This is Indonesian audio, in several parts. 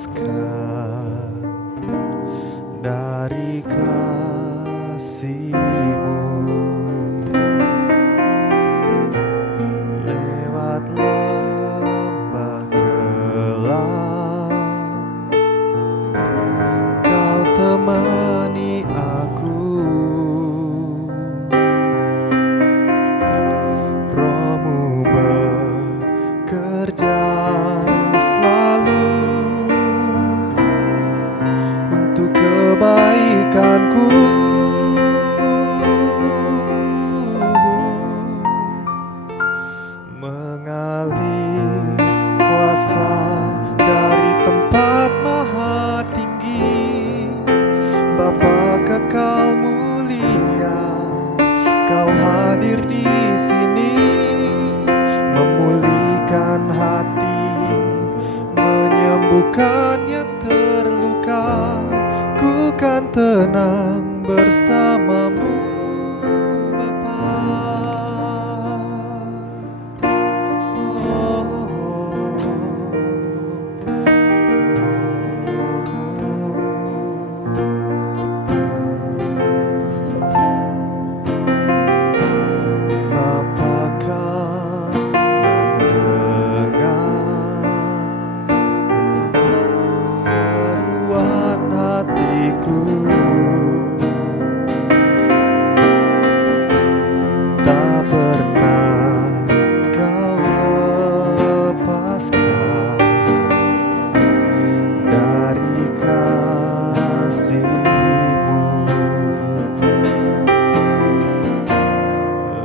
lepaskan dari kasih-Mu. Lewat lembah kelam, Kau temani aku. Roh-Mu bekerja selalu untuk kebaikanku. Mengalir kuasa dari tempat maha tinggi, Bapa kekal mulia, Kau hadir di sini, memulihkan hati, menyembuhkan yang terluka. Ku kan tenang bersama-Mu, Bapa. Bapa kan mendengar seruan hatiku. Tak pernah Kau lepaskan dari kasih-Mu.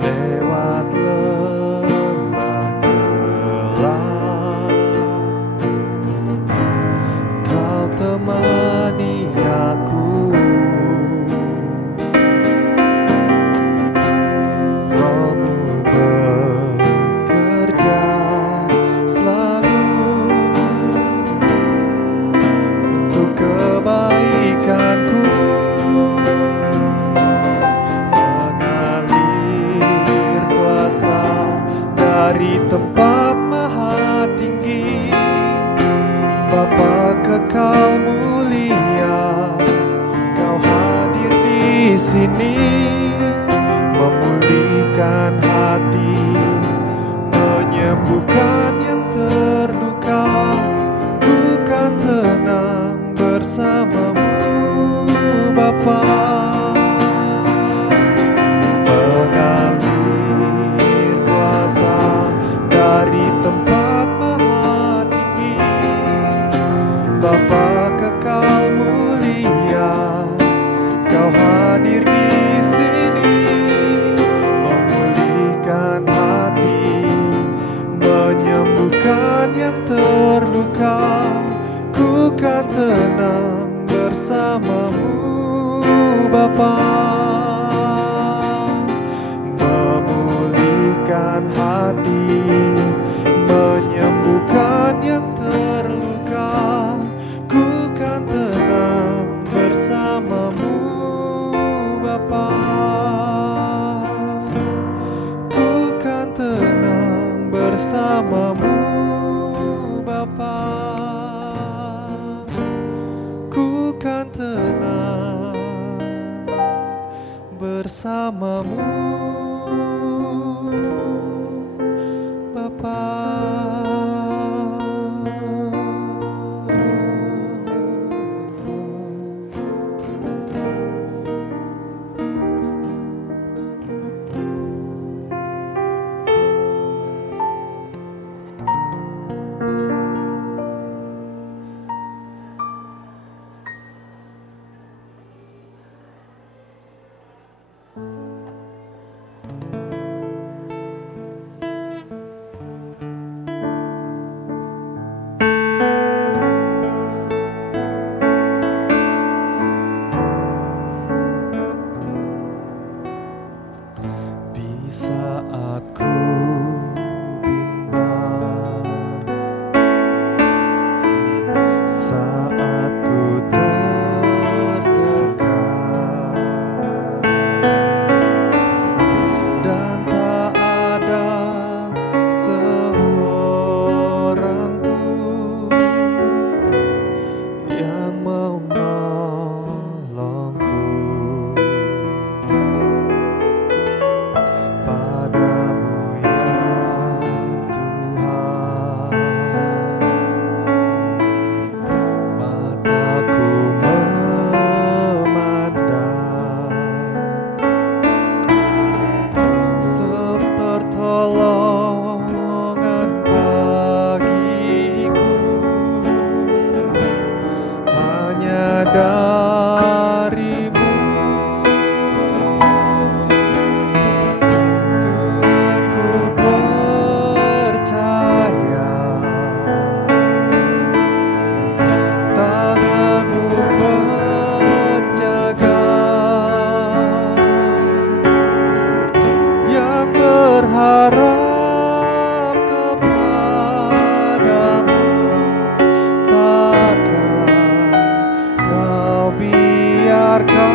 Lewat lembah kelam, Kau temani aku. Roh-Mu bekerja selalu untuk kebaikanku. Mengalir kuasa dari tempat maha tinggi, Bapa kekal mulia, Kau hadir di sini, memulihkan hati, menyembuhkan yang terluka. Ku kan tenang bersama-Mu, Bapa. Mengalir kuasa dari tempat maha tinggi, Bapa kekal mulia, Kau hadir di sini, memulihkan hati, menyembuhkan yang terluka. Ku kan tenang bersama-Mu, Bapa. Memulihkan hati, menyembuhkan yang terluka. Ku kan tenang bersama-Mu, Bapa. Ku kan tenang bersama-Mu, Bapa. Ku kan tenang bersama-Mu, Bapa. darimu. Tuhan, ku percaya tangan-Mu menjaga, yang berharap kepadamu takkan Kau biarkan.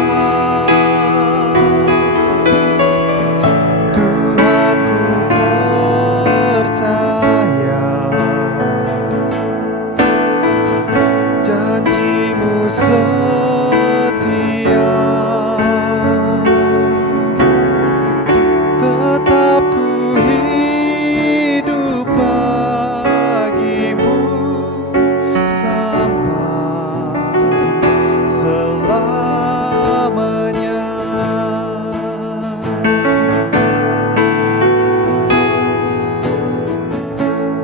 Tuhan, ku percaya janji-Mu setia, tetap ku hidup bagi-Mu sampai selamanya.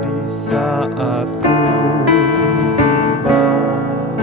Di saat ku bimbang,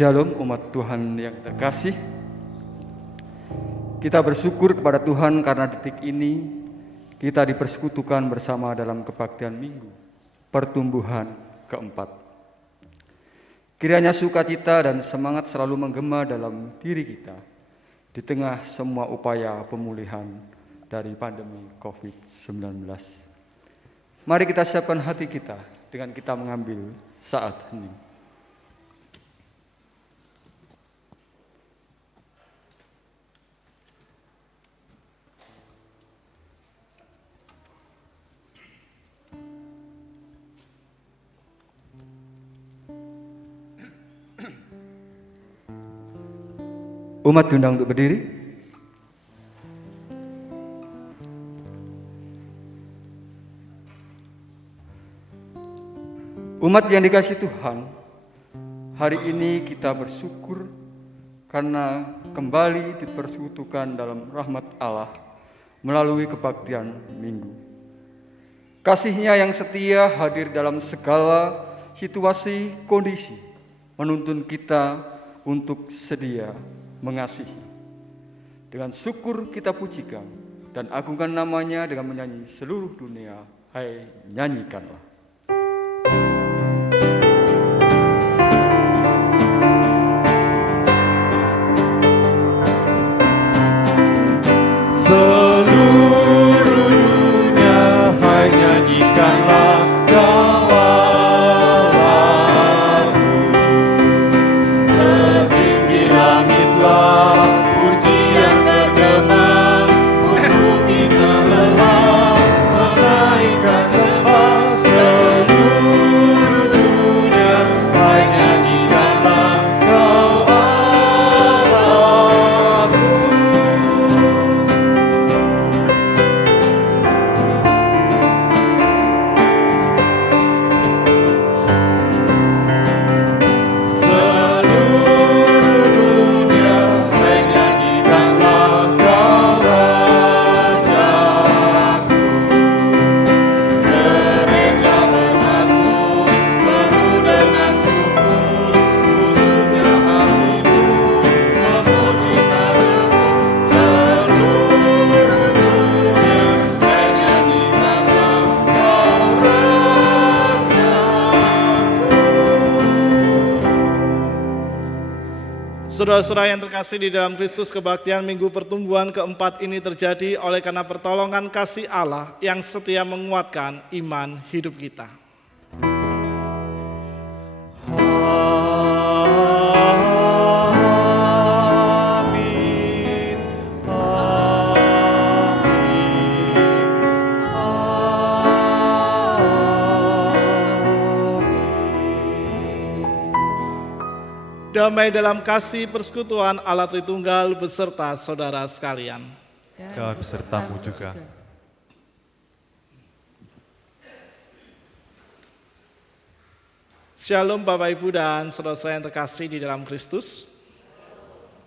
Shalom umat Tuhan yang terkasih. Kita bersyukur kepada Tuhan karena detik ini kita dipersekutukan bersama dalam kebaktian Minggu Pertumbuhan keempat. Kiranya sukacita dan semangat selalu menggema dalam diri kita di tengah semua upaya pemulihan dari pandemi COVID-19. Mari kita siapkan hati kita dengan kita mengambil saat hening. Umat diundang untuk berdiri. Umat yang dikasihi Tuhan, hari ini kita bersyukur karena kembali dipersekutukan dalam rahmat Allah melalui kebaktian Minggu. Kasih-Nya yang setia hadir dalam segala situasi kondisi, menuntun kita untuk sedia mengasihi. Dengan syukur kita pujikan dan agungkan namanya dengan menyanyi seluruh dunia, hai nyanyikanlah. Seluruh dunia, hai nyanyikanlah Kau Allahku. Setinggi langitlah pujian bergema, bumi tak lelah menaikkan sembah. Seluruh dunia, hai nyanyikanlah Kau Allahku. Seluruh dunia, hai nyanyikanlah Kau Rajaku. Gereja bermazmur penuh dengan syukur, khususnya hatiku memuji namamu. Seluruh dunia, hai nyanyikanlah Kau Rajaku. Saudara-saudara yang terkasih di dalam Kristus, kebaktian Minggu Pertumbuhan keempat ini terjadi oleh karena pertolongan kasih Allah yang setia menguatkan iman hidup kita. Amin. Damai dalam kasih persekutuan Allah Tritunggal beserta saudara sekalian. Dan besertamu juga. Shalom Bapak Ibu dan saudara-saudara yang terkasih di dalam Kristus.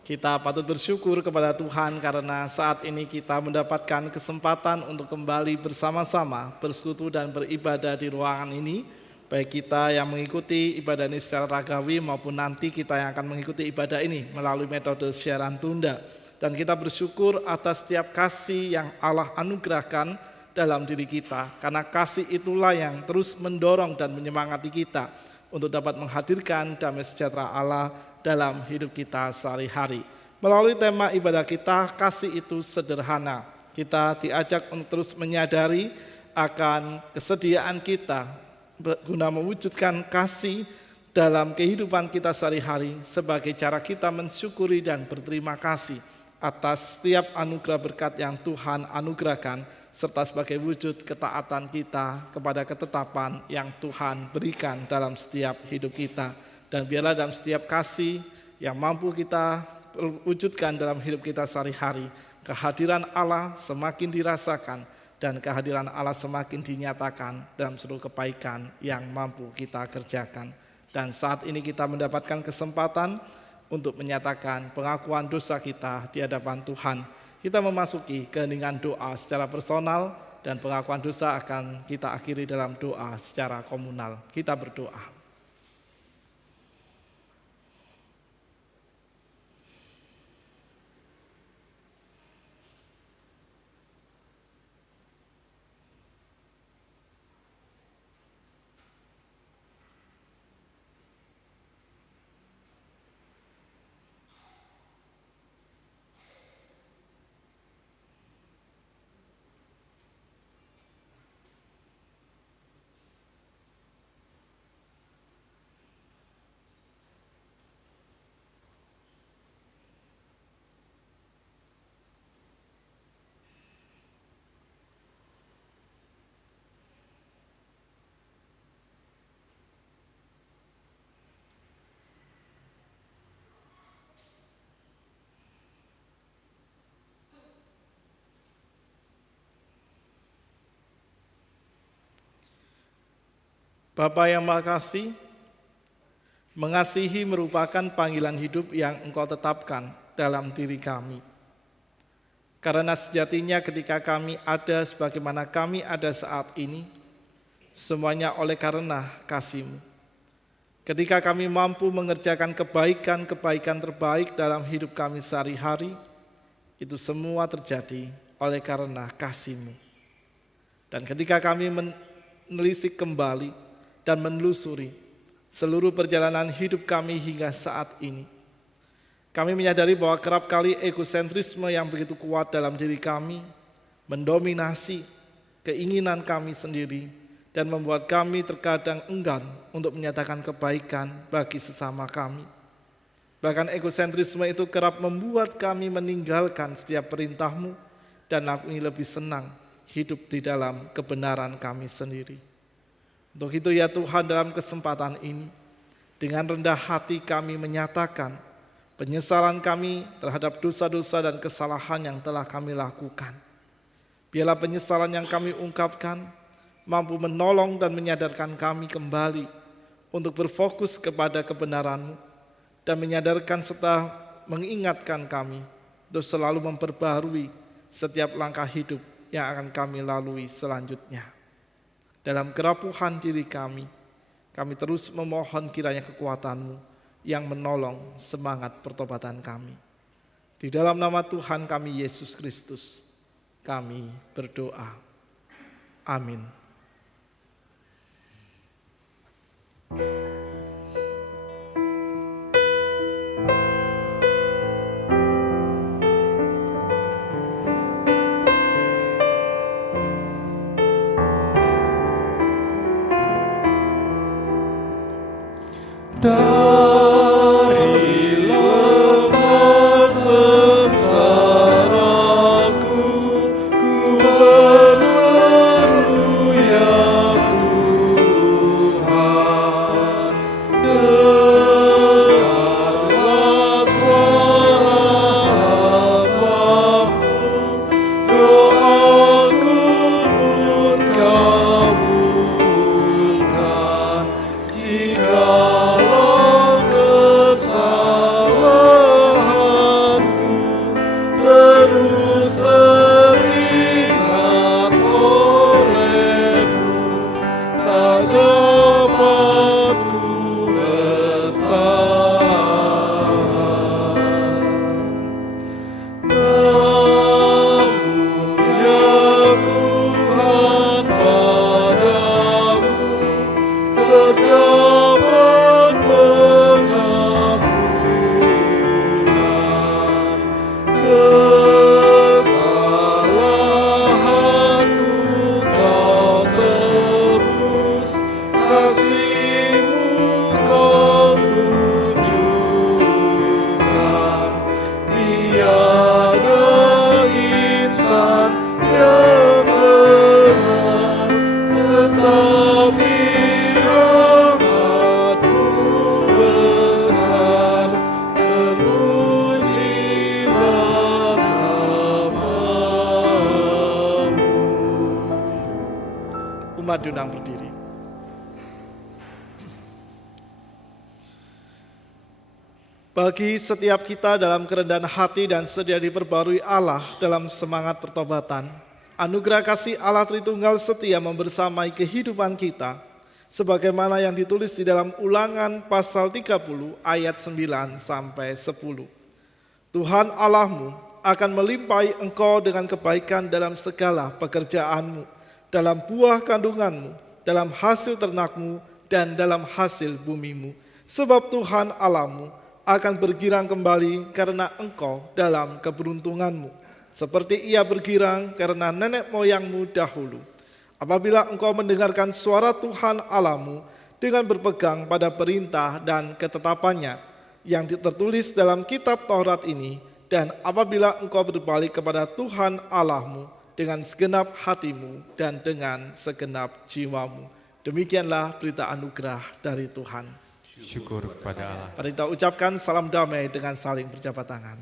Kita patut bersyukur kepada Tuhan karena saat ini kita mendapatkan kesempatan untuk kembali bersama-sama bersekutu dan beribadah di ruangan ini. Baik kita yang mengikuti ibadah ini secara ragawi maupun nanti kita yang akan mengikuti ibadah ini melalui metode siaran tunda. Dan kita bersyukur atas setiap kasih yang Allah anugerahkan dalam diri kita. Karena kasih itulah yang terus mendorong dan menyemangati kita untuk dapat menghadirkan damai sejahtera Allah dalam hidup kita sehari-hari. Melalui tema ibadah kita, kasih itu sederhana. Kita diajak untuk terus menyadari akan kesediaan kita guna mewujudkan kasih dalam kehidupan kita sehari-hari sebagai cara kita mensyukuri dan berterima kasih atas setiap anugerah berkat yang Tuhan anugerahkan serta sebagai wujud ketaatan kita kepada ketetapan yang Tuhan berikan dalam setiap hidup kita. Dan biarlah dalam setiap kasih yang mampu kita wujudkan dalam hidup kita sehari-hari, kehadiran Allah semakin dirasakan dan kehadiran Allah semakin dinyatakan dalam seluruh kebaikan yang mampu kita kerjakan. Dan saat ini kita mendapatkan kesempatan untuk menyatakan pengakuan dosa kita di hadapan Tuhan. Kita memasuki keheningan doa secara personal dan pengakuan dosa akan kita akhiri dalam doa secara komunal. Kita berdoa. Bapa yang Maha Kasih, mengasihi merupakan panggilan hidup yang Engkau tetapkan dalam diri kami. Karena sejatinya ketika kami ada sebagaimana kami ada saat ini, semuanya oleh karena kasih-Mu. Ketika kami mampu mengerjakan kebaikan-kebaikan terbaik dalam hidup kami sehari-hari, itu semua terjadi oleh karena kasih-Mu. Dan ketika kami menelisik kembali dan menelusuri seluruh perjalanan hidup kami hingga saat ini, kami menyadari bahwa kerap kali egosentrisme yang begitu kuat dalam diri kami mendominasi keinginan kami sendiri dan membuat kami terkadang enggan untuk menyatakan kebaikan bagi sesama kami. Bahkan egosentrisme itu kerap membuat kami meninggalkan setiap perintah-Mu dan kami lebih senang hidup di dalam kebenaran kami sendiri. Untuk itu ya Tuhan, dalam kesempatan ini, dengan rendah hati kami menyatakan penyesalan kami terhadap dosa-dosa dan kesalahan yang telah kami lakukan. Biarlah penyesalan yang kami ungkapkan mampu menolong dan menyadarkan kami kembali untuk berfokus kepada kebenaran-Mu dan menyadarkan serta mengingatkan kami untuk selalu memperbaharui setiap langkah hidup yang akan kami lalui selanjutnya. Dalam kerapuhan diri kami terus memohon kiranya kekuatan-Mu yang menolong semangat pertobatan kami. Di dalam nama Tuhan kami Yesus Kristus, kami berdoa. Amin. Dari lemah sengsaraku, ku berseru ya Tuhan. Dengarlah suara hamba-Mu, doaku pun kabulkan. Jikalau kesalahanku terus teringat oleh-Mu, tak dapat ku bertahan. Namun ya Tuhan, padamu terdapat pengampunan. Kesalahanku Kau terus, kasih-Mu Kau tunjukkan. Tiada insan yang benar, tetapi rahmat-Mu besar. Terpujilah nama-Mu. Umat diundang berdiri. Bagi setiap kita dalam kerendahan hati dan sedia diperbarui Allah dalam semangat pertobatan, anugerah kasih Allah Tritunggal setia membersamai kehidupan kita, sebagaimana yang ditulis di dalam Ulangan pasal 30 ayat 9 sampai 10. Tuhan Allahmu akan melimpahi engkau dengan kebaikan dalam segala pekerjaanmu, dalam buah kandunganmu, dalam hasil ternakmu, dan dalam hasil bumimu. Sebab Tuhan Allahmu akan bergirang kembali karena engkau dalam keberuntunganmu, seperti ia bergirang karena nenek moyangmu dahulu. Apabila engkau mendengarkan suara Tuhan Allahmu dengan berpegang pada perintah dan ketetapannya yang tertulis dalam kitab Taurat ini, dan apabila engkau berbalik kepada Tuhan Allahmu dengan segenap hatimu dan dengan segenap jiwamu. Demikianlah berita anugerah dari Tuhan. Syukur kepada Allah. Mari kita ucapkan salam damai dengan saling berjabat tangan.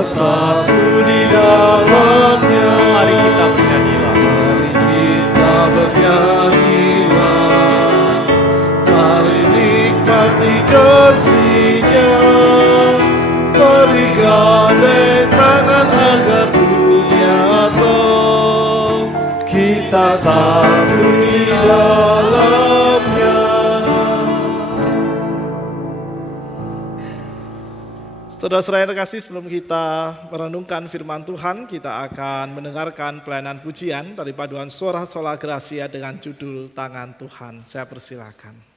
kita satu di dalamnya. Mari kita bernyanyilah. Mari kita bernyanyilah, mari nikmati kasih-Nya, mari gandeng tangan agar dunia tahu kita satu di dalamnya. Saudara-saudara yang terkasih, sebelum kita merenungkan firman Tuhan, kita akan mendengarkan pelayanan pujian dari paduan suara Sola Gracia dengan judul Tangan Tuhan. Saya persilakan.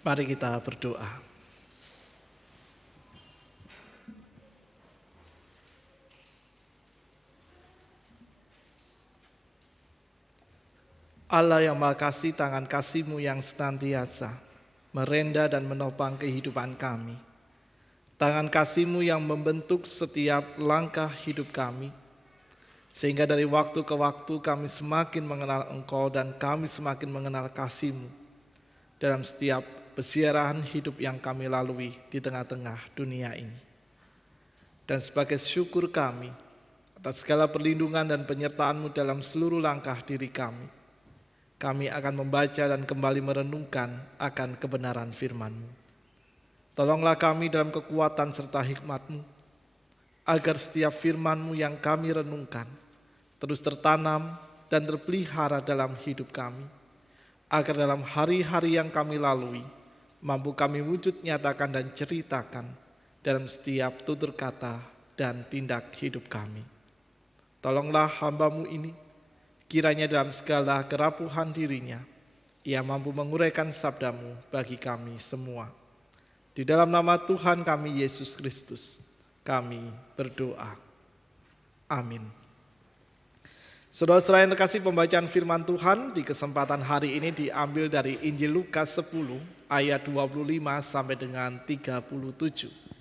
Mari kita berdoa. Allah yang Maha Kasih, tangan kasih-Mu yang senantiasa merenda dan menopang kehidupan kami. Tangan kasih-Mu yang membentuk setiap langkah hidup kami, sehingga dari waktu ke waktu kami semakin mengenal Engkau dan kami semakin mengenal kasih-Mu dalam setiap persiaran hidup yang kami lalui di tengah-tengah dunia ini. Dan sebagai syukur kami atas segala perlindungan dan penyertaan-Mu dalam seluruh langkah diri kami akan membaca dan kembali merenungkan akan kebenaran firman-Mu. Tolonglah kami dalam kekuatan serta hikmat-Mu, agar setiap firman-Mu yang kami renungkan terus tertanam dan terpelihara dalam hidup kami, agar dalam hari-hari yang kami lalui, mampu kami wujud nyatakan dan ceritakan dalam setiap tutur kata dan tindak hidup kami. Tolonglah hamba-Mu ini, kiranya dalam segala kerapuhan dirinya, ia mampu menguraikan sabda-Mu bagi kami semua. Di dalam nama Tuhan kami Yesus Kristus, kami berdoa. Amin. Saudara-saudara yang terkasih, pembacaan firman Tuhan di kesempatan hari ini diambil dari Injil Lukas 10 ayat 25 sampai dengan 37.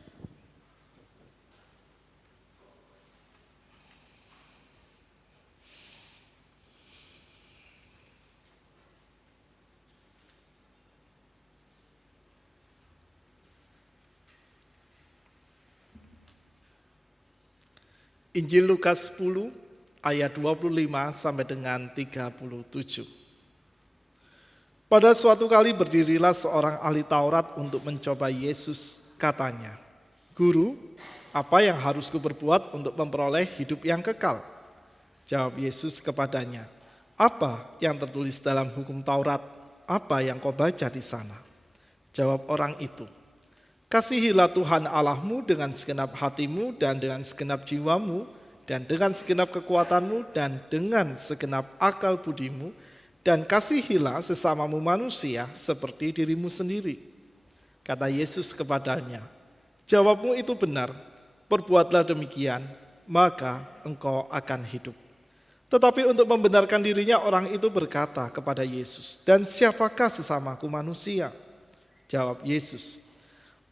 Injil Lukas 10 ayat 25 sampai dengan 37. Pada suatu kali berdirilah seorang ahli Taurat untuk mencoba Yesus, katanya, "Guru, apa yang harus kuperbuat untuk memperoleh hidup yang kekal?" Jawab Yesus kepadanya, "Apa yang tertulis dalam hukum Taurat? Apa yang kau baca di sana?" Jawab orang itu, "Kasihilah Tuhan Allahmu dengan segenap hatimu dan dengan segenap jiwamu dan dengan segenap kekuatanmu dan dengan segenap akal budimu, dan kasihilah sesamamu manusia seperti dirimu sendiri." Kata Yesus kepadanya, "Jawabmu itu benar, perbuatlah demikian, maka engkau akan hidup." Tetapi untuk membenarkan dirinya, orang itu berkata kepada Yesus, "Dan siapakah sesamaku manusia?" Jawab Yesus,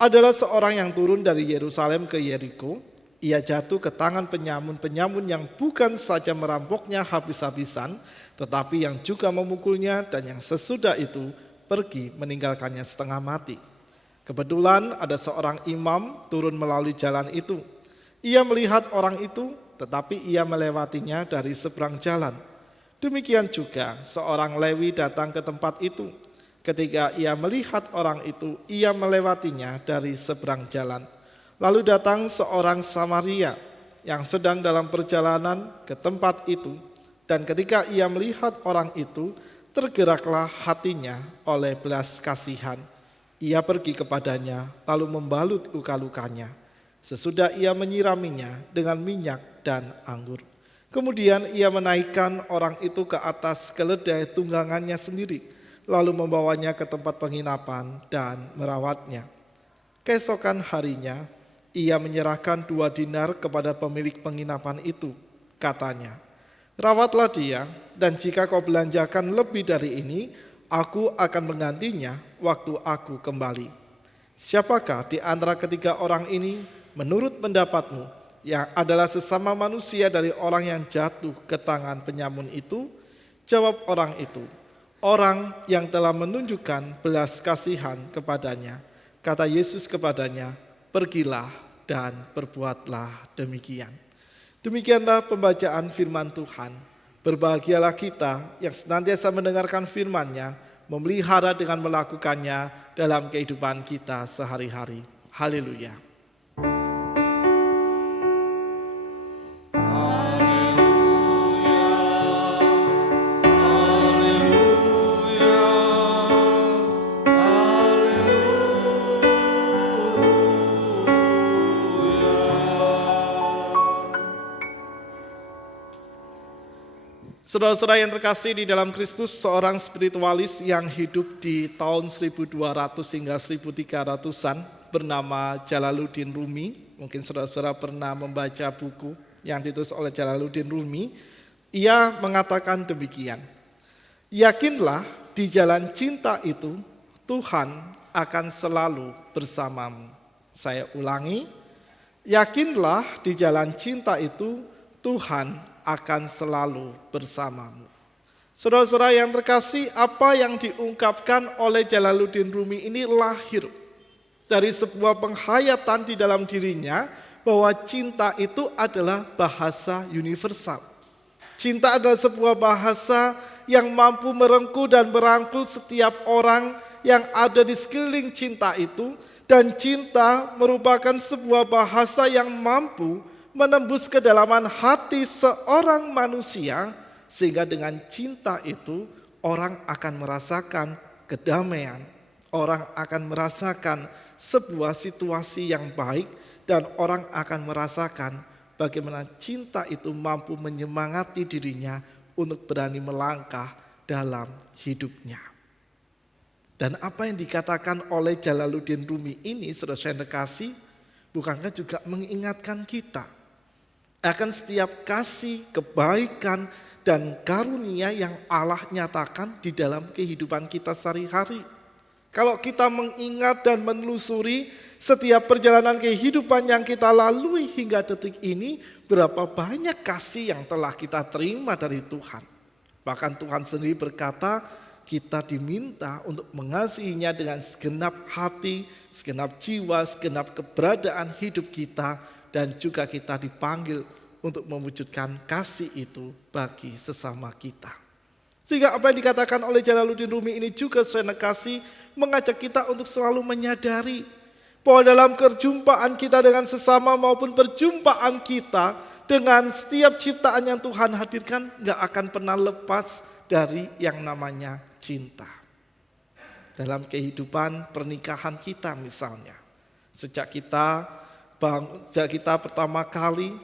"Adalah seorang yang turun dari Yerusalem ke Yeriko. Ia jatuh ke tangan penyamun-penyamun yang bukan saja merampoknya habis-habisan, tetapi yang juga memukulnya, dan yang sesudah itu pergi meninggalkannya setengah mati. Kebetulan ada seorang imam turun melalui jalan itu. Ia melihat orang itu, tetapi ia melewatinya dari seberang jalan. Demikian juga seorang Lewi datang ke tempat itu. Ketika ia melihat orang itu, ia melewatinya dari seberang jalan. Lalu datang seorang Samaria yang sedang dalam perjalanan ke tempat itu, dan ketika ia melihat orang itu, tergeraklah hatinya oleh belas kasihan. Ia pergi kepadanya, lalu membalut luka-lukanya. Sesudah ia menyiraminya dengan minyak dan anggur. Kemudian ia menaikkan orang itu ke atas keledai tunggangannya sendiri, lalu membawanya ke tempat penginapan dan merawatnya. Keesokan harinya, ia menyerahkan 2 dinar kepada pemilik penginapan itu. Katanya, "Rawatlah dia, dan jika kau belanjakan lebih dari ini, aku akan menggantinya waktu aku kembali." Siapakah di antara ketiga orang ini menurut pendapatmu yang adalah sesama manusia dari orang yang jatuh ke tangan penyamun itu? Jawab orang itu, "Orang yang telah menunjukkan belas kasihan kepadanya." Kata Yesus kepadanya, "Pergilah dan perbuatlah demikian." Demikianlah pembacaan firman Tuhan. Berbahagialah kita yang senantiasa mendengarkan firman-Nya, memelihara dengan melakukannya dalam kehidupan kita sehari-hari. Haleluya. Saudara-saudara yang terkasih di dalam Kristus, seorang spiritualis yang hidup di tahun 1200 hingga 1300-an bernama Jalaluddin Rumi. Mungkin saudara-saudara pernah membaca buku yang ditulis oleh Jalaluddin Rumi. Ia mengatakan demikian, yakinlah di jalan cinta itu Tuhan akan selalu bersamamu. Saya ulangi, yakinlah di jalan cinta itu Tuhan akan selalu bersamamu. Saudara-saudara yang terkasih, apa yang diungkapkan oleh Jalaluddin Rumi ini lahir dari sebuah penghayatan di dalam dirinya bahwa cinta itu adalah bahasa universal. Cinta adalah sebuah bahasa yang mampu merengkuh dan merangkul setiap orang yang ada di sekeliling cinta itu, dan cinta merupakan sebuah bahasa yang mampu menembus kedalaman hati seorang manusia, sehingga dengan cinta itu orang akan merasakan kedamaian, orang akan merasakan sebuah situasi yang baik, dan orang akan merasakan bagaimana cinta itu mampu menyemangati dirinya untuk berani melangkah dalam hidupnya. Dan apa yang dikatakan oleh Jalaluddin Rumi ini, saudara yang terkasih, bukankah juga mengingatkan kita akan setiap kasih, kebaikan, dan karunia yang Allah nyatakan di dalam kehidupan kita sehari-hari. Kalau kita mengingat dan menelusuri setiap perjalanan kehidupan yang kita lalui hingga detik ini, berapa banyak kasih yang telah kita terima dari Tuhan. Bahkan Tuhan sendiri berkata, kita diminta untuk mengasihinya dengan segenap hati, segenap jiwa, segenap keberadaan hidup kita, dan juga kita dipanggil untuk mewujudkan kasih itu bagi sesama kita. Sehingga apa yang dikatakan oleh Jalaluddin Rumi ini juga saya kasih mengajak kita untuk selalu menyadari bahwa dalam perjumpaan kita dengan sesama maupun perjumpaan kita dengan setiap ciptaan yang Tuhan hadirkan gak akan pernah lepas dari yang namanya cinta. Dalam kehidupan pernikahan kita misalnya, sejak kita pertama kali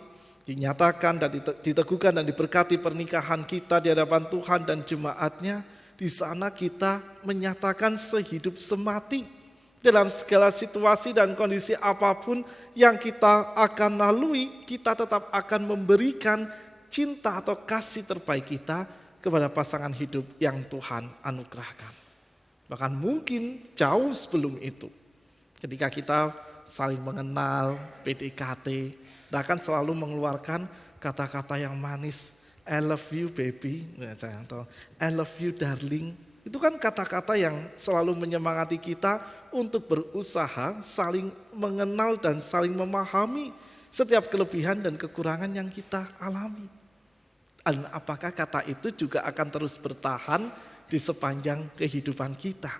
dinyatakan dan diteguhkan dan diberkati pernikahan kita di hadapan Tuhan dan jemaatnya, di sana kita menyatakan sehidup semati dalam segala situasi dan kondisi apapun yang kita akan lalui, kita tetap akan memberikan cinta atau kasih terbaik kita kepada pasangan hidup yang Tuhan anugerahkan. Bahkan mungkin jauh sebelum itu, ketika kita saling mengenal, PDKT, kita akan selalu mengeluarkan kata-kata yang manis. I love you baby, atau I love you darling. Itu kan kata-kata yang selalu menyemangati kita untuk berusaha saling mengenal dan saling memahami setiap kelebihan dan kekurangan yang kita alami. Dan apakah kata itu juga akan terus bertahan di sepanjang kehidupan kita?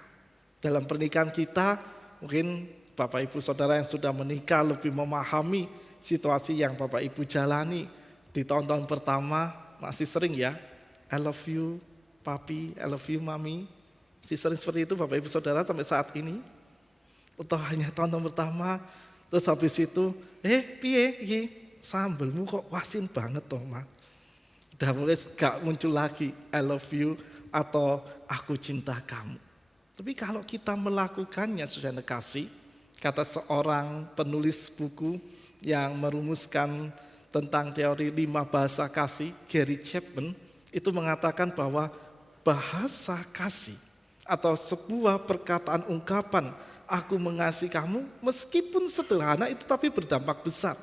Dalam pernikahan kita, mungkin Bapak Ibu Saudara yang sudah menikah lebih memahami situasi yang Bapak Ibu jalani. Di tahun-tahun pertama masih sering ya, I love you papi, I love you mami. Masih sering seperti itu Bapak Ibu Saudara sampai saat ini? Atau hanya tahun-tahun pertama, terus habis itu, piye, sambelmu kok wasin banget toh ma. Udah mulai gak muncul lagi I love you atau aku cinta kamu. Tapi kalau kita melakukannya sudah kasih, kata seorang penulis buku yang merumuskan tentang teori 5 bahasa kasih, Gary Chapman, itu mengatakan bahwa bahasa kasih atau sebuah perkataan ungkapan aku mengasihi kamu meskipun sederhana itu tapi berdampak besar.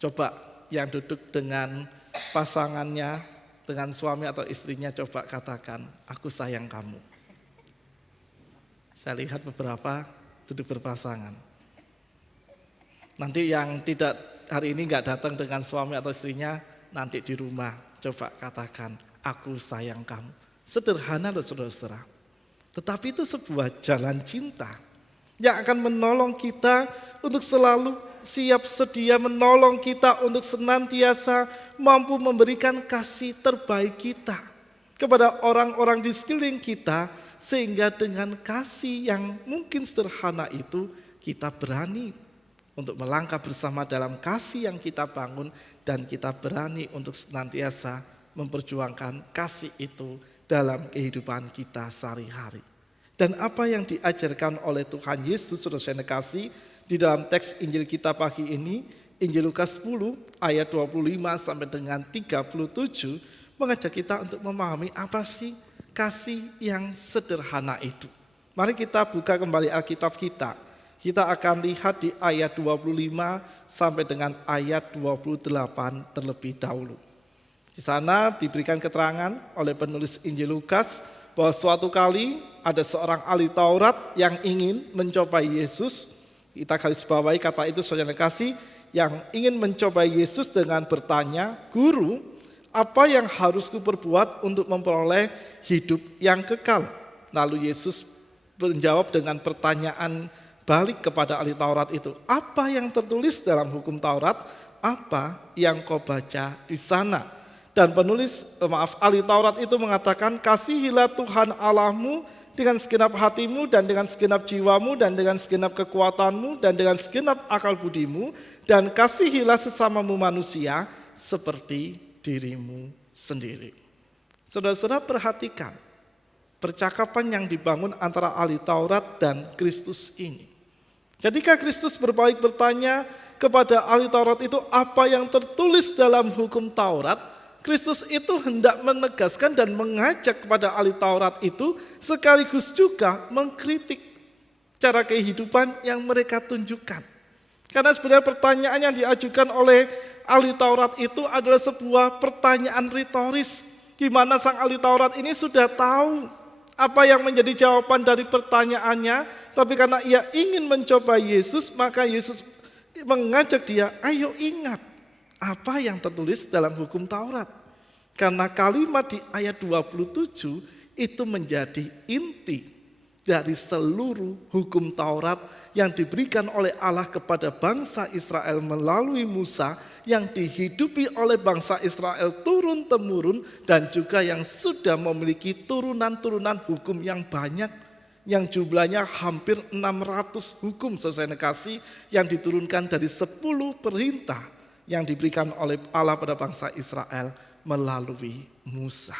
Coba yang duduk dengan pasangannya, dengan suami atau istrinya, coba katakan aku sayang kamu. Saya lihat beberapa duduk berpasangan. Nanti yang tidak hari ini nggak datang dengan suami atau istrinya, nanti di rumah coba katakan aku sayang kamu. Sederhana loh saudara-saudara. Tetapi itu sebuah jalan cinta yang akan menolong kita untuk selalu siap sedia, menolong kita untuk senantiasa mampu memberikan kasih terbaik kita kepada orang-orang di sekeliling kita, sehingga dengan kasih yang mungkin sederhana itu kita berani untuk melangkah bersama dalam kasih yang kita bangun, dan kita berani untuk senantiasa memperjuangkan kasih itu dalam kehidupan kita sehari-hari. Dan apa yang diajarkan oleh Tuhan Yesus, saudara kasih, di dalam teks Injil kita pagi ini, Injil Lukas 10 ayat 25 sampai dengan 37, mengajak kita untuk memahami apa sih kasih yang sederhana itu. Mari kita buka kembali Alkitab kita. Kita akan lihat di ayat 25 sampai dengan ayat 28 terlebih dahulu. Di sana diberikan keterangan oleh penulis Injil Lukas bahwa suatu kali ada seorang ahli Taurat yang ingin mencobai Yesus. Kita garis bawahi kata itu, saudara kasih, yang ingin mencobai Yesus dengan bertanya, "Guru, apa yang harus kuperbuat untuk memperoleh hidup yang kekal?" Lalu Yesus menjawab dengan pertanyaan balik kepada ahli Taurat itu, "Apa yang tertulis dalam hukum Taurat? Apa yang kau baca di sana?" Dan ahli Taurat itu mengatakan, "Kasihilah Tuhan Allahmu dengan segenap hatimu dan dengan segenap jiwamu dan dengan segenap kekuatanmu dan dengan segenap akal budimu, dan kasihilah sesamamu manusia seperti dirimu sendiri." Saudara-saudara, perhatikan percakapan yang dibangun antara ahli Taurat dan Kristus ini. Ketika Kristus berbalik bertanya kepada ahli Taurat itu apa yang tertulis dalam hukum Taurat, Kristus itu hendak menegaskan dan mengajak kepada ahli Taurat itu sekaligus juga mengkritik cara kehidupan yang mereka tunjukkan. Karena sebenarnya pertanyaan yang diajukan oleh ahli Taurat itu adalah sebuah pertanyaan retoris, di mana sang ahli Taurat ini sudah tahu apa yang menjadi jawaban dari pertanyaannya, tapi karena ia ingin mencoba Yesus, maka Yesus mengajak dia, "Ayo ingat apa yang tertulis dalam hukum Taurat." Karena kalimat di ayat 27 itu menjadi inti dari seluruh hukum Taurat yang diberikan oleh Allah kepada bangsa Israel melalui Musa, yang dihidupi oleh bangsa Israel turun-temurun, dan juga yang sudah memiliki turunan-turunan hukum yang banyak, yang jumlahnya hampir 600 hukum, saudara kasih, yang diturunkan dari 10 perintah yang diberikan oleh Allah pada bangsa Israel melalui Musa.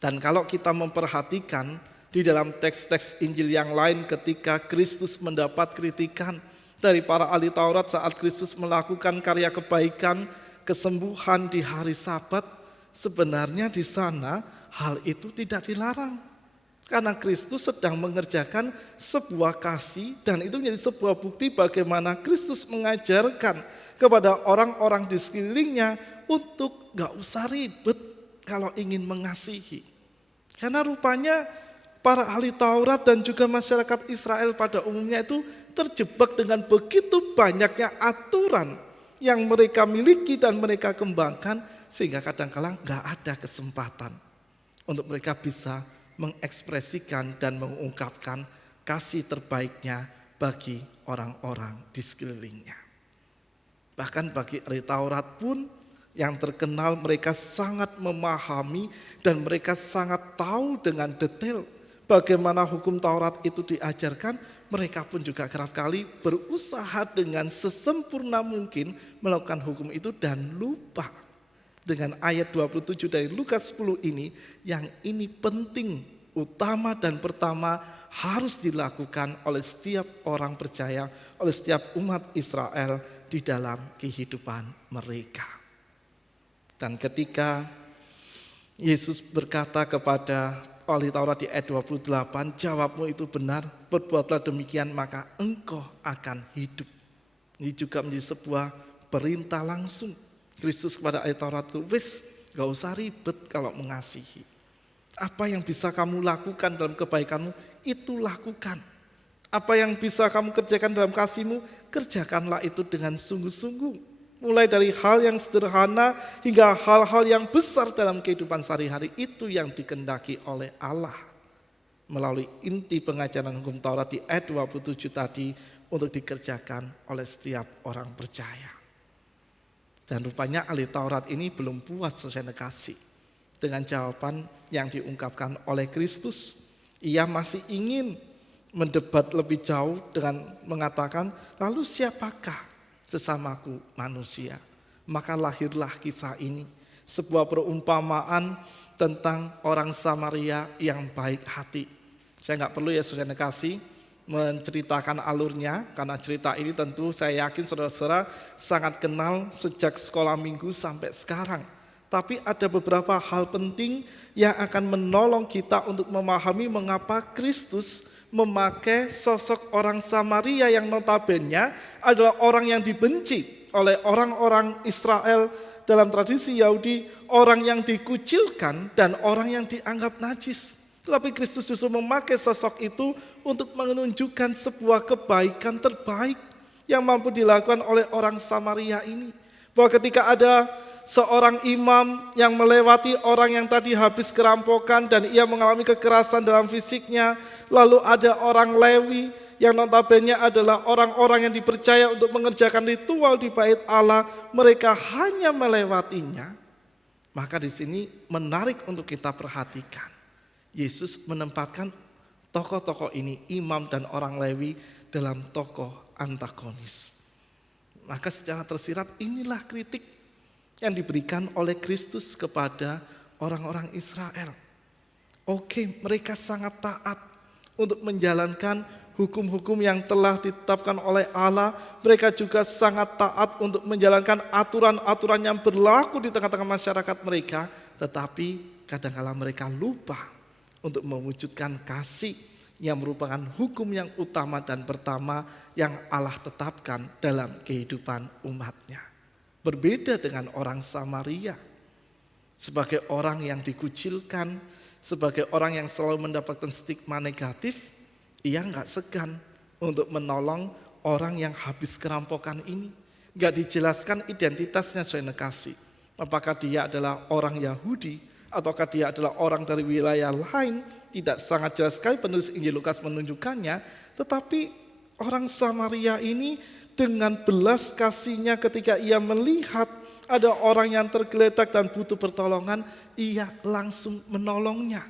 Dan kalau kita memperhatikan di dalam teks-teks Injil yang lain, ketika Kristus mendapat kritikan dari para ahli Taurat saat Kristus melakukan karya kebaikan, kesembuhan di hari Sabat, sebenarnya di sana hal itu tidak dilarang. Karena Kristus sedang mengerjakan sebuah kasih, dan itu menjadi sebuah bukti bagaimana Kristus mengajarkan kepada orang-orang di sekelilingnya untuk gak usah ribet kalau ingin mengasihi. Karena rupanya para ahli Taurat dan juga masyarakat Israel pada umumnya itu terjebak dengan begitu banyaknya aturan yang mereka miliki dan mereka kembangkan, sehingga kadang-kadang gak ada kesempatan untuk mereka bisa mengekspresikan dan mengungkapkan kasih terbaiknya bagi orang-orang di sekelilingnya. Bahkan bagi ahli Taurat pun yang terkenal, mereka sangat memahami dan mereka sangat tahu dengan detail bagaimana hukum Taurat itu diajarkan. Mereka pun juga kerap kali berusaha dengan sesempurna mungkin melakukan hukum itu dan lupa dengan ayat 27 dari Lukas 10 ini, yang ini penting, utama dan pertama harus dilakukan oleh setiap orang percaya, oleh setiap umat Israel di dalam kehidupan mereka. Dan ketika Yesus berkata kepada ahli Taurat di ayat 28, "Jawabmu itu benar, berbuatlah demikian maka engkau akan hidup." Ini juga menjadi sebuah perintah langsung Kristus kepada ahli Taurat itu, "Wis, gak usah ribet kalau mengasihi. Apa yang bisa kamu lakukan dalam kebaikanmu, itu lakukan. Apa yang bisa kamu kerjakan dalam kasihmu, kerjakanlah itu dengan sungguh-sungguh. Mulai dari hal yang sederhana hingga hal-hal yang besar dalam kehidupan sehari-hari, itu yang dikehendaki oleh Allah melalui inti pengajaran hukum Taurat di ayat 27 tadi untuk dikerjakan oleh setiap orang percaya. Dan rupanya ahli Taurat ini belum puas saudara kasih dengan jawaban yang diungkapkan oleh Kristus. Ia masih ingin mendebat lebih jauh dengan mengatakan, lalu siapakah sesamaku manusia? Maka lahirlah kisah ini. sebuah perumpamaan tentang orang Samaria yang baik hati. Saya nggak perlu ya saudara kasih menceritakan alurnya, karena cerita ini tentu saya yakin saudara-saudara sangat kenal sejak sekolah minggu sampai sekarang. Tapi ada beberapa hal penting yang akan menolong kita untuk memahami mengapa Kristus memakai sosok orang Samaria yang notabene adalah orang yang dibenci oleh orang-orang Israel dalam tradisi Yahudi, orang yang dikucilkan dan orang yang dianggap najis. Tetapi Kristus justru memakai sosok itu untuk menunjukkan sebuah kebaikan terbaik yang mampu dilakukan oleh orang Samaria ini. Bahwa ketika ada seorang imam yang melewati orang yang tadi habis kerampokan dan ia mengalami kekerasan dalam fisiknya, lalu ada orang Lewi yang notabene adalah orang-orang yang dipercaya untuk mengerjakan ritual di bait Allah, mereka hanya melewatinya. Maka di sini menarik untuk kita perhatikan. Yesus menempatkan tokoh-tokoh ini, imam dan orang Lewi, dalam tokoh antagonis. Maka secara tersirat inilah kritik yang diberikan oleh Kristus kepada orang-orang Israel. Oke, mereka sangat taat untuk menjalankan hukum-hukum yang telah ditetapkan oleh Allah. Mereka juga sangat taat untuk menjalankan aturan-aturan yang berlaku di tengah-tengah masyarakat mereka. Tetapi kadang-kala mereka lupa untuk mewujudkan kasih yang merupakan hukum yang utama dan pertama yang Allah tetapkan dalam kehidupan umatnya. Berbeda dengan orang Samaria, sebagai orang yang dikucilkan, sebagai orang yang selalu mendapatkan stigma negatif, ia nggak segan untuk menolong orang yang habis kerampokan ini. Nggak dijelaskan identitasnya saudara kasih. Apakah dia adalah orang Yahudi, ataukah dia adalah orang dari wilayah lain, tidak sangat jelas sekali penulis Injil Lukas menunjukkannya. Tetapi orang Samaria ini dengan belas kasihnya ketika ia melihat ada orang yang tergeletak dan butuh pertolongan, ia langsung menolongnya.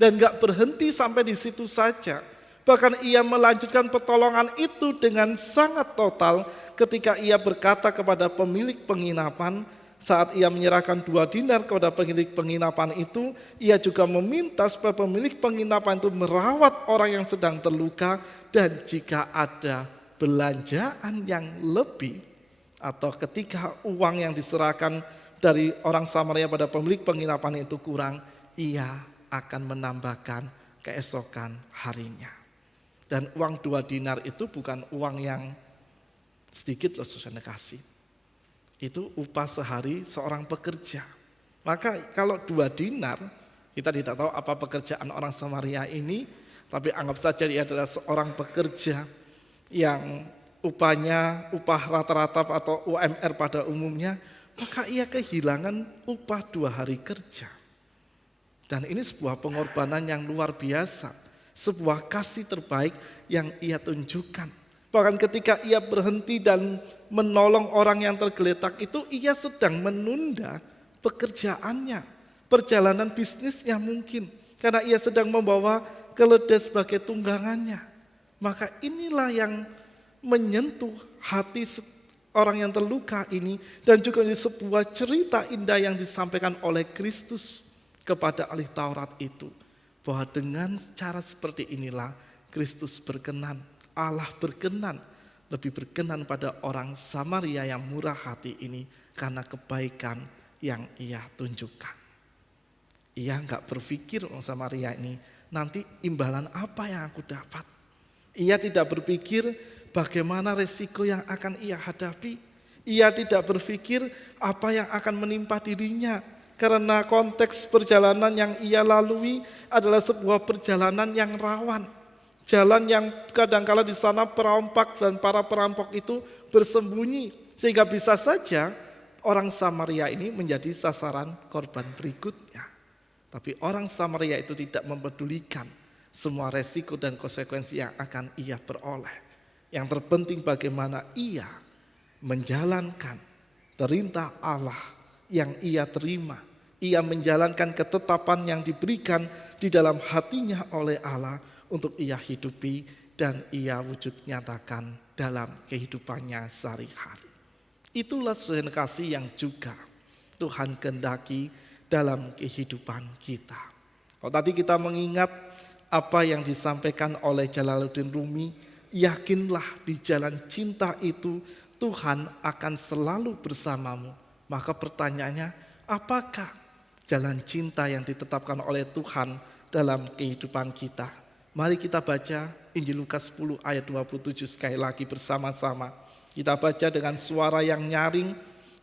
Dan gak berhenti sampai di situ saja. Bahkan ia melanjutkan pertolongan itu dengan sangat total ketika ia berkata kepada pemilik penginapan, saat ia menyerahkan 2 dinar kepada pemilik penginapan itu, ia juga meminta supaya pemilik penginapan itu merawat orang yang sedang terluka, dan jika ada belanjaan yang lebih atau ketika uang yang diserahkan dari orang Samaria pada pemilik penginapan itu kurang, ia akan menambahkan keesokan harinya. Dan uang 2 dinar itu bukan uang yang sedikit loh saudara kasih. Itu upah sehari seorang pekerja. Maka kalau 2 dinar, kita tidak tahu apa pekerjaan orang Samaria ini, tapi anggap saja dia adalah seorang pekerja yang upahnya upah rata-rata atau UMR pada umumnya, maka ia kehilangan upah 2 hari kerja. Dan ini sebuah pengorbanan yang luar biasa, sebuah kasih terbaik yang ia tunjukkan. Bahkan ketika ia berhenti dan menolong orang yang tergeletak itu, ia sedang menunda pekerjaannya, perjalanan bisnisnya mungkin, karena ia sedang membawa keledai sebagai tunggangannya. Maka inilah yang menyentuh hati orang yang terluka ini, dan juga sebuah cerita indah yang disampaikan oleh Kristus kepada ahli Taurat itu, bahwa dengan cara seperti inilah Kristus berkenan, Allah berkenan, lebih berkenan pada orang Samaria yang murah hati ini karena kebaikan yang ia tunjukkan. Ia enggak berpikir orang Samaria ini nanti imbalan apa yang aku dapat. Ia tidak berpikir bagaimana resiko yang akan ia hadapi. Ia tidak berpikir apa yang akan menimpa dirinya. Karena konteks perjalanan yang ia lalui adalah sebuah perjalanan yang rawan. Jalan yang kadangkala di sana perompak dan para perampok itu bersembunyi. Sehingga bisa saja orang Samaria ini menjadi sasaran korban berikutnya. Tapi orang Samaria itu tidak mempedulikan semua resiko dan konsekuensi yang akan ia peroleh. Yang terpenting bagaimana ia menjalankan perintah Allah yang ia terima. Ia menjalankan ketetapan yang diberikan di dalam hatinya oleh Allah untuk ia hidupi dan ia wujud nyatakan dalam kehidupannya sehari-hari. Itulah saudara kasih yang juga Tuhan kehendaki dalam kehidupan kita. Kalau tadi kita mengingat apa yang disampaikan oleh Jalaluddin Rumi, yakinlah di jalan cinta itu Tuhan akan selalu bersamamu. Maka pertanyaannya, apakah jalan cinta yang ditetapkan oleh Tuhan dalam kehidupan kita? Mari kita baca Injil Lukas 10 ayat 27 sekali lagi bersama-sama. Kita baca dengan suara yang nyaring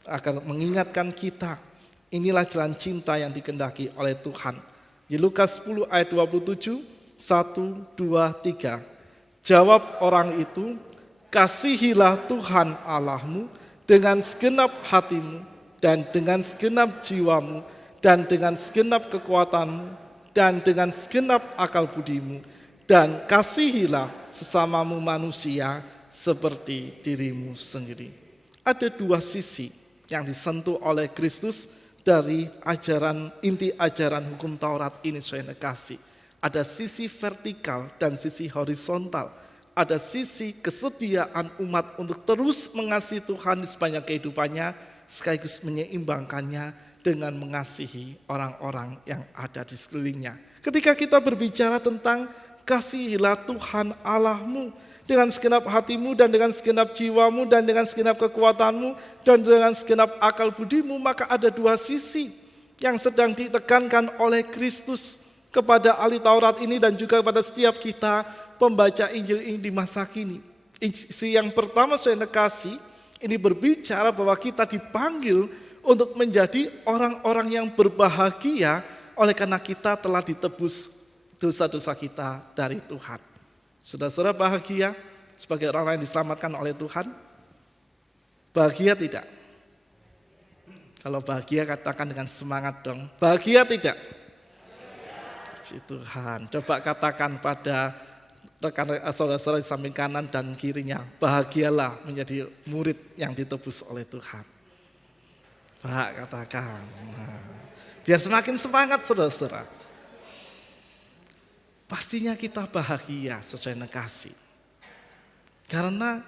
agar mengingatkan kita, inilah jalan cinta yang dikehendaki oleh Tuhan. Di Lukas 10 ayat 27, 1, 2, 3. Jawab orang itu, kasihilah Tuhan Allahmu dengan segenap hatimu dan dengan segenap jiwamu dan dengan segenap kekuatanmu dan dengan segenap akal budimu, dan kasihilah sesamamu manusia seperti dirimu sendiri. Ada dua sisi yang disentuh oleh Kristus dari inti ajaran hukum Taurat ini, saudara kasih. Ada sisi vertikal dan sisi horizontal. Ada sisi kesediaan umat untuk terus mengasihi Tuhan di sepanjang kehidupannya, sekaligus menyeimbangkannya dengan mengasihi orang-orang yang ada di sekelilingnya. Ketika kita berbicara tentang kasihilah Tuhan Allahmu dengan segenap hatimu dan dengan segenap jiwamu dan dengan segenap kekuatanmu dan dengan segenap akal budimu, maka ada dua sisi yang sedang ditekankan oleh Kristus kepada ahli Taurat ini dan juga kepada setiap kita pembaca Injil ini di masa kini. Isi yang pertama, saudara kasih, ini berbicara bahwa kita dipanggil untuk menjadi orang-orang yang berbahagia oleh karena kita telah ditebus dosa-dosa kita dari Tuhan. Saudara-saudara bahagia sebagai orang yang diselamatkan oleh Tuhan? Bahagia tidak? Kalau bahagia katakan dengan semangat dong. Bahagia tidak? Puji Tuhan. Coba katakan pada rekan saudara-saudara di samping kanan dan kirinya, bahagialah menjadi murid yang ditebus oleh Tuhan. Pak, katakan. Biar semakin semangat saudara-saudara. Pastinya kita bahagia sesuai kasih. Karena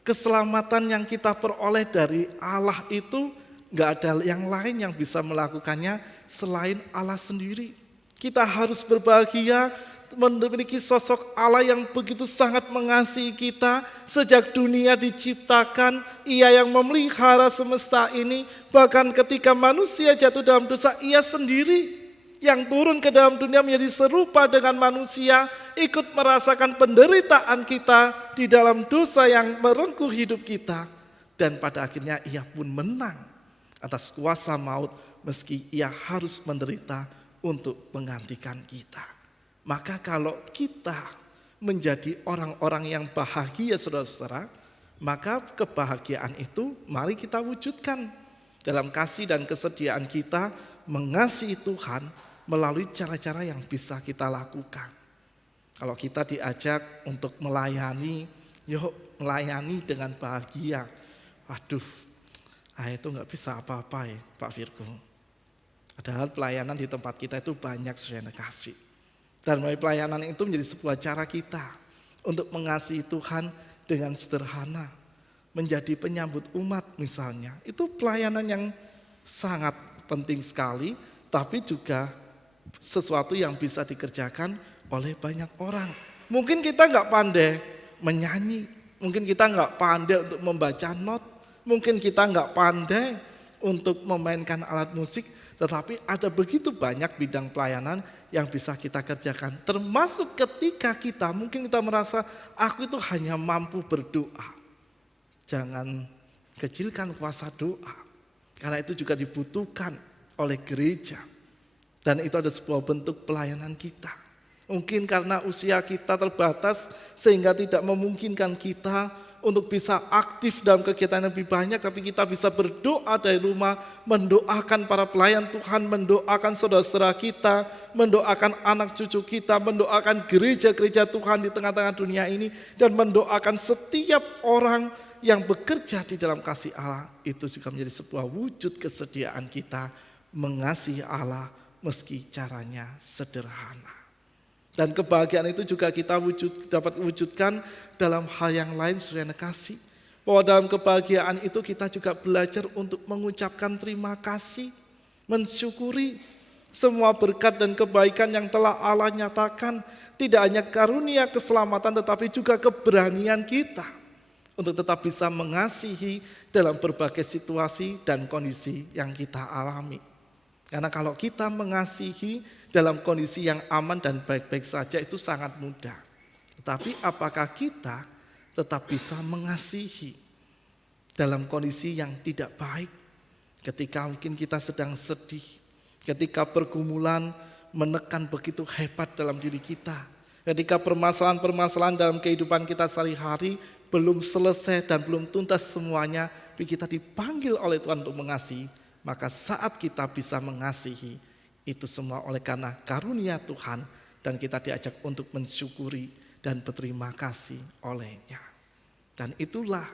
keselamatan yang kita peroleh dari Allah itu gak ada yang lain yang bisa melakukannya selain Allah sendiri. Kita harus berbahagia memiliki sosok Allah yang begitu sangat mengasihi kita. Sejak dunia diciptakan, Ia yang memelihara semesta ini. Bahkan ketika manusia jatuh dalam dosa, Ia sendiri yang turun ke dalam dunia menjadi serupa dengan manusia, ikut merasakan penderitaan kita di dalam dosa yang merengkuh hidup kita. Dan pada akhirnya Ia pun menang atas kuasa maut meski Ia harus menderita untuk menggantikan kita. Maka kalau kita menjadi orang-orang yang bahagia saudara-saudara, maka kebahagiaan itu mari kita wujudkan dalam kasih dan kesediaan kita mengasihi Tuhan melalui cara-cara yang bisa kita lakukan. Kalau kita diajak untuk melayani, yuk melayani dengan bahagia. Waduh, itu gak bisa apa-apa ya Pak Virgo. Padahal pelayanan di tempat kita itu banyak saudara kasih. Dan melalui pelayanan itu menjadi sebuah cara kita untuk mengasihi Tuhan dengan sederhana. Menjadi penyambut umat misalnya. Itu pelayanan yang sangat penting sekali, tapi juga sesuatu yang bisa dikerjakan oleh banyak orang. Mungkin kita nggak pandai menyanyi, mungkin kita nggak pandai untuk membaca not, mungkin kita nggak pandai untuk memainkan alat musik, tetapi ada begitu banyak bidang pelayanan yang bisa kita kerjakan. Termasuk ketika mungkin kita merasa aku itu hanya mampu berdoa. Jangan kecilkan kuasa doa, karena itu juga dibutuhkan oleh gereja. Dan itu ada sebuah bentuk pelayanan kita. Mungkin karena usia kita terbatas sehingga tidak memungkinkan kita untuk bisa aktif dalam kegiatan yang lebih banyak. Tapi kita bisa berdoa dari rumah, mendoakan para pelayan Tuhan, mendoakan saudara-saudara kita, mendoakan anak cucu kita, mendoakan gereja-gereja Tuhan di tengah-tengah dunia ini. Dan mendoakan setiap orang yang bekerja di dalam kasih Allah. Itu juga menjadi sebuah wujud kesediaan kita mengasihi Allah meski caranya sederhana. Dan kebahagiaan itu juga kita dapat wujudkan dalam hal yang lain saudara kasih. Bahwa dalam kebahagiaan itu kita juga belajar untuk mengucapkan terima kasih, mensyukuri semua berkat dan kebaikan yang telah Allah nyatakan. Tidak hanya karunia keselamatan tetapi juga keberanian kita untuk tetap bisa mengasihi dalam berbagai situasi dan kondisi yang kita alami. Karena kalau kita mengasihi dalam kondisi yang aman dan baik-baik saja itu sangat mudah. Tetapi apakah kita tetap bisa mengasihi dalam kondisi yang tidak baik? Ketika mungkin kita sedang sedih, ketika pergumulan menekan begitu hebat dalam diri kita, ketika permasalahan-permasalahan dalam kehidupan kita sehari-hari belum selesai dan belum tuntas semuanya, tapi kita dipanggil oleh Tuhan untuk mengasihi, maka saat kita bisa mengasihi, itu semua oleh karena karunia Tuhan, dan kita diajak untuk mensyukuri dan berterima kasih olehnya. Dan itulah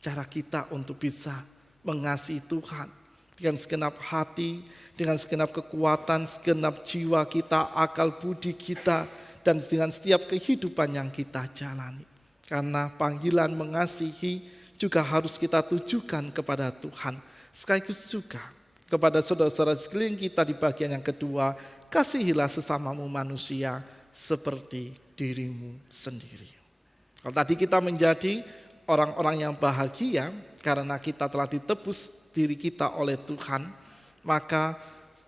cara kita untuk bisa mengasihi Tuhan dengan segenap hati, dengan segenap kekuatan, segenap jiwa kita, akal budi kita, dan dengan setiap kehidupan yang kita jalani. Karena panggilan mengasihi juga harus kita tujukan kepada Tuhan. Sekaligus juga kepada saudara-saudara sekeliling kita di bagian yang kedua, kasihilah sesamamu manusia seperti dirimu sendiri. Kalau tadi kita menjadi orang-orang yang bahagia karena kita telah ditebus diri kita oleh Tuhan, maka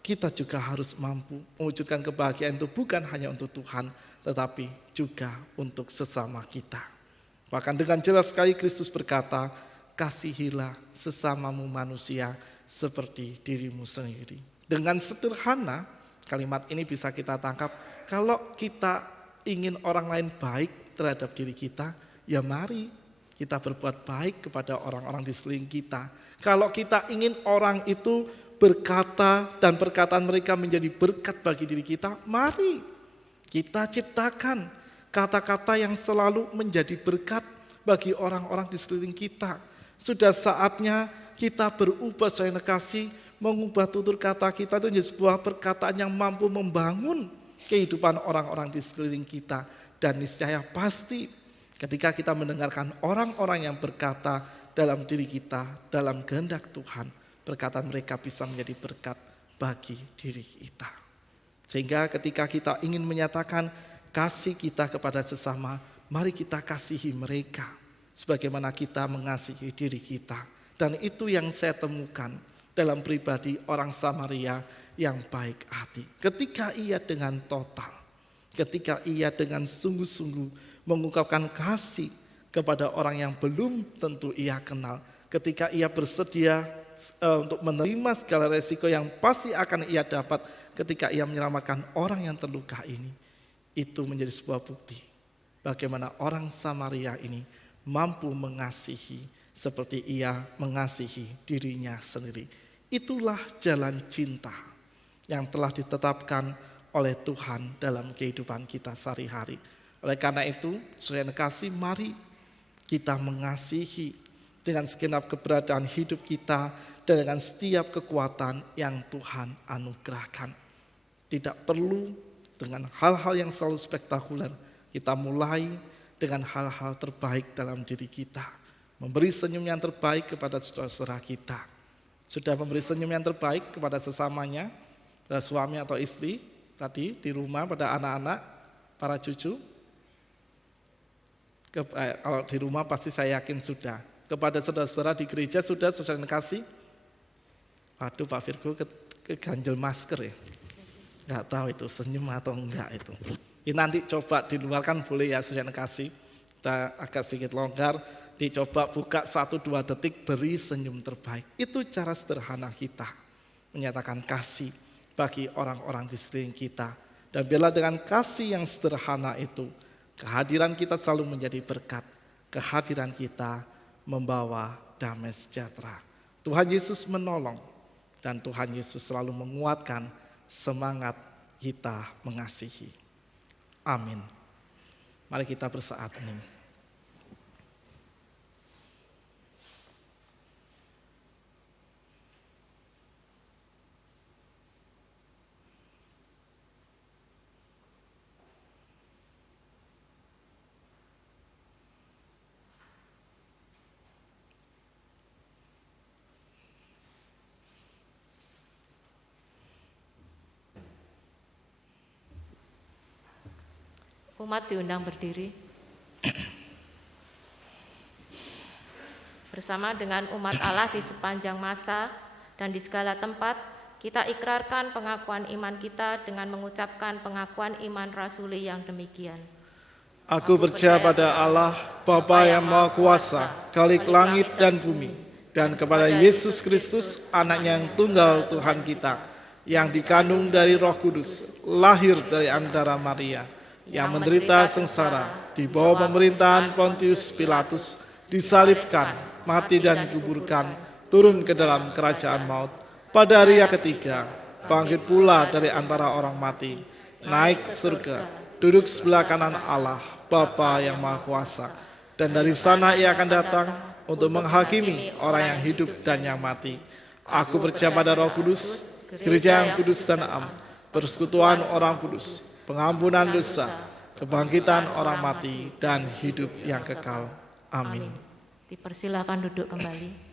kita juga harus mampu mewujudkan kebahagiaan itu bukan hanya untuk Tuhan, tetapi juga untuk sesama kita. Bahkan dengan jelas sekali Kristus berkata, kasihilah sesamamu manusia seperti dirimu sendiri. Dengan sederhana, kalimat ini bisa kita tangkap, kalau kita ingin orang lain baik terhadap diri kita, ya mari kita berbuat baik kepada orang-orang di sekeliling kita. Kalau kita ingin orang itu berkata dan perkataan mereka menjadi berkat bagi diri kita, mari kita ciptakan kata-kata yang selalu menjadi berkat bagi orang-orang di sekeliling kita. Sudah saatnya kita berubah sesuai kasih, mengubah tutur kata kita itu menjadi sebuah perkataan yang mampu membangun kehidupan orang-orang di sekeliling kita. Dan niscaya pasti ketika kita mendengarkan orang-orang yang berkata dalam diri kita, dalam kehendak Tuhan, perkataan mereka bisa menjadi berkat bagi diri kita. Sehingga ketika kita ingin menyatakan kasih kita kepada sesama, mari kita kasihi mereka sebagaimana kita mengasihi diri kita. Dan itu yang saya temukan dalam pribadi orang Samaria yang baik hati. Ketika ia dengan total, ketika ia dengan sungguh-sungguh mengungkapkan kasih kepada orang yang belum tentu ia kenal, ketika ia bersedia untuk menerima segala resiko yang pasti akan ia dapat ketika ia menyelamatkan orang yang terluka ini, itu menjadi sebuah bukti bagaimana orang Samaria ini mampu mengasihi seperti ia mengasihi dirinya sendiri. Itulah jalan cinta yang telah ditetapkan oleh Tuhan dalam kehidupan kita sehari-hari. Oleh karena itu, saudara kasih, mari kita mengasihi dengan segenap keberadaan hidup kita dan dengan setiap kekuatan yang Tuhan anugerahkan. Tidak perlu dengan hal-hal yang selalu spektakuler, kita mulai dengan hal-hal terbaik dalam diri kita. Memberi senyum yang terbaik kepada saudara-saudara kita. Sudah memberi senyum yang terbaik kepada sesamanya, pada suami atau istri, tadi di rumah pada anak-anak, para cucu. Kalau di rumah pasti saya yakin sudah. Kepada saudara-saudara di gereja sudah saudara kasih. Waduh Pak Virgo keganjel masker ya. Nggak tahu itu senyum atau enggak itu. Ini nanti coba di luar kan boleh ya saudara kasih. Kita agak sedikit longgar. Dicoba buka 1-2 detik beri senyum terbaik. Itu cara sederhana kita menyatakan kasih bagi orang-orang di sekeliling kita. Dan biarlah dengan kasih yang sederhana itu, kehadiran kita selalu menjadi berkat. Kehadiran kita membawa damai sejahtera. Tuhan Yesus menolong dan Tuhan Yesus selalu menguatkan semangat kita mengasihi. Amin. Mari kita bersaat hening. Umat diundang berdiri. Bersama dengan umat Allah di sepanjang masa dan di segala tempat, kita ikrarkan pengakuan iman kita dengan mengucapkan pengakuan iman rasuli yang demikian. Aku percaya pada Allah, Bapa yang Maha Kuasa, Khalik langit dan bumi, dan kepada Yesus Kristus, Anaknya yang tunggal Tuhan kita, yang dikandung dari Roh Kudus, lahir dari antara Maria, yang menderita sengsara, di bawah pemerintahan Pontius Pilatus, disalibkan, mati dan dikuburkan, turun ke dalam kerajaan maut. Pada hari yang ketiga, bangkit pula dari antara orang mati, naik ke surga, duduk sebelah kanan Allah, Bapa yang Maha Kuasa, dan dari sana ia akan datang untuk menghakimi orang yang hidup dan yang mati. Aku percaya pada Roh Kudus, gereja yang kudus dan am, persekutuan orang kudus, pengampunan dosa, kebangkitan orang mati, dan hidup yang kekal. Amin. Dipersilakan duduk kembali.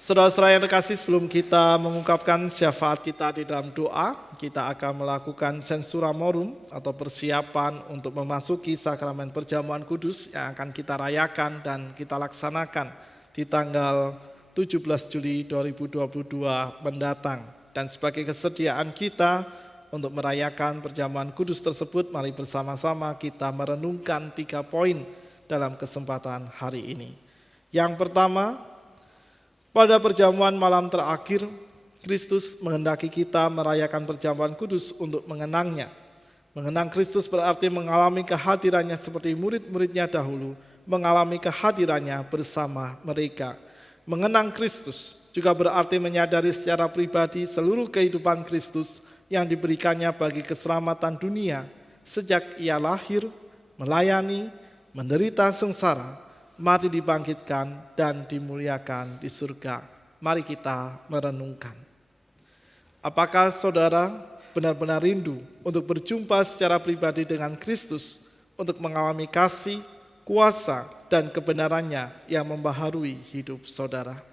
Saudara-saudara yang terkasih, sebelum kita mengungkapkan syafaat kita di dalam doa, kita akan melakukan sensura morum atau persiapan untuk memasuki sakramen perjamuan kudus yang akan kita rayakan dan kita laksanakan di tanggal 17 Juli 2022 mendatang. Dan sebagai kesediaan kita untuk merayakan perjamuan kudus tersebut, mari bersama-sama kita merenungkan 3 poin dalam kesempatan hari ini. Yang pertama, pada perjamuan malam terakhir, Kristus menghendaki kita merayakan perjamuan kudus untuk mengenangnya. Mengenang Kristus berarti mengalami kehadirannya seperti murid-muridnya dahulu, mengalami kehadirannya bersama mereka. Mengenang Kristus juga berarti menyadari secara pribadi seluruh kehidupan Kristus yang diberikannya bagi keselamatan dunia, sejak ia lahir, melayani, menderita sengsara, mati dibangkitkan, dan dimuliakan di surga. Mari kita merenungkan. Apakah saudara benar-benar rindu untuk berjumpa secara pribadi dengan Kristus, untuk mengalami kasih, kuasa, dan kebenarannya yang membaharui hidup saudara?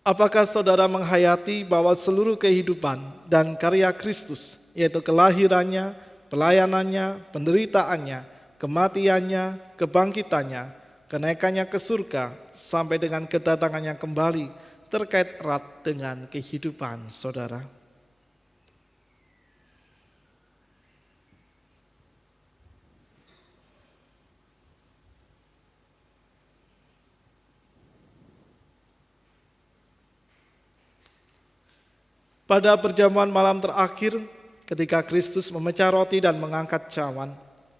Apakah saudara menghayati bahwa seluruh kehidupan dan karya Kristus, yaitu kelahirannya, pelayanannya, penderitaannya, kematiannya, kebangkitannya, kenaikannya ke surga, sampai dengan kedatangannya kembali, terkait erat dengan kehidupan saudara? Pada perjamuan malam terakhir, ketika Kristus memecah roti dan mengangkat cawan,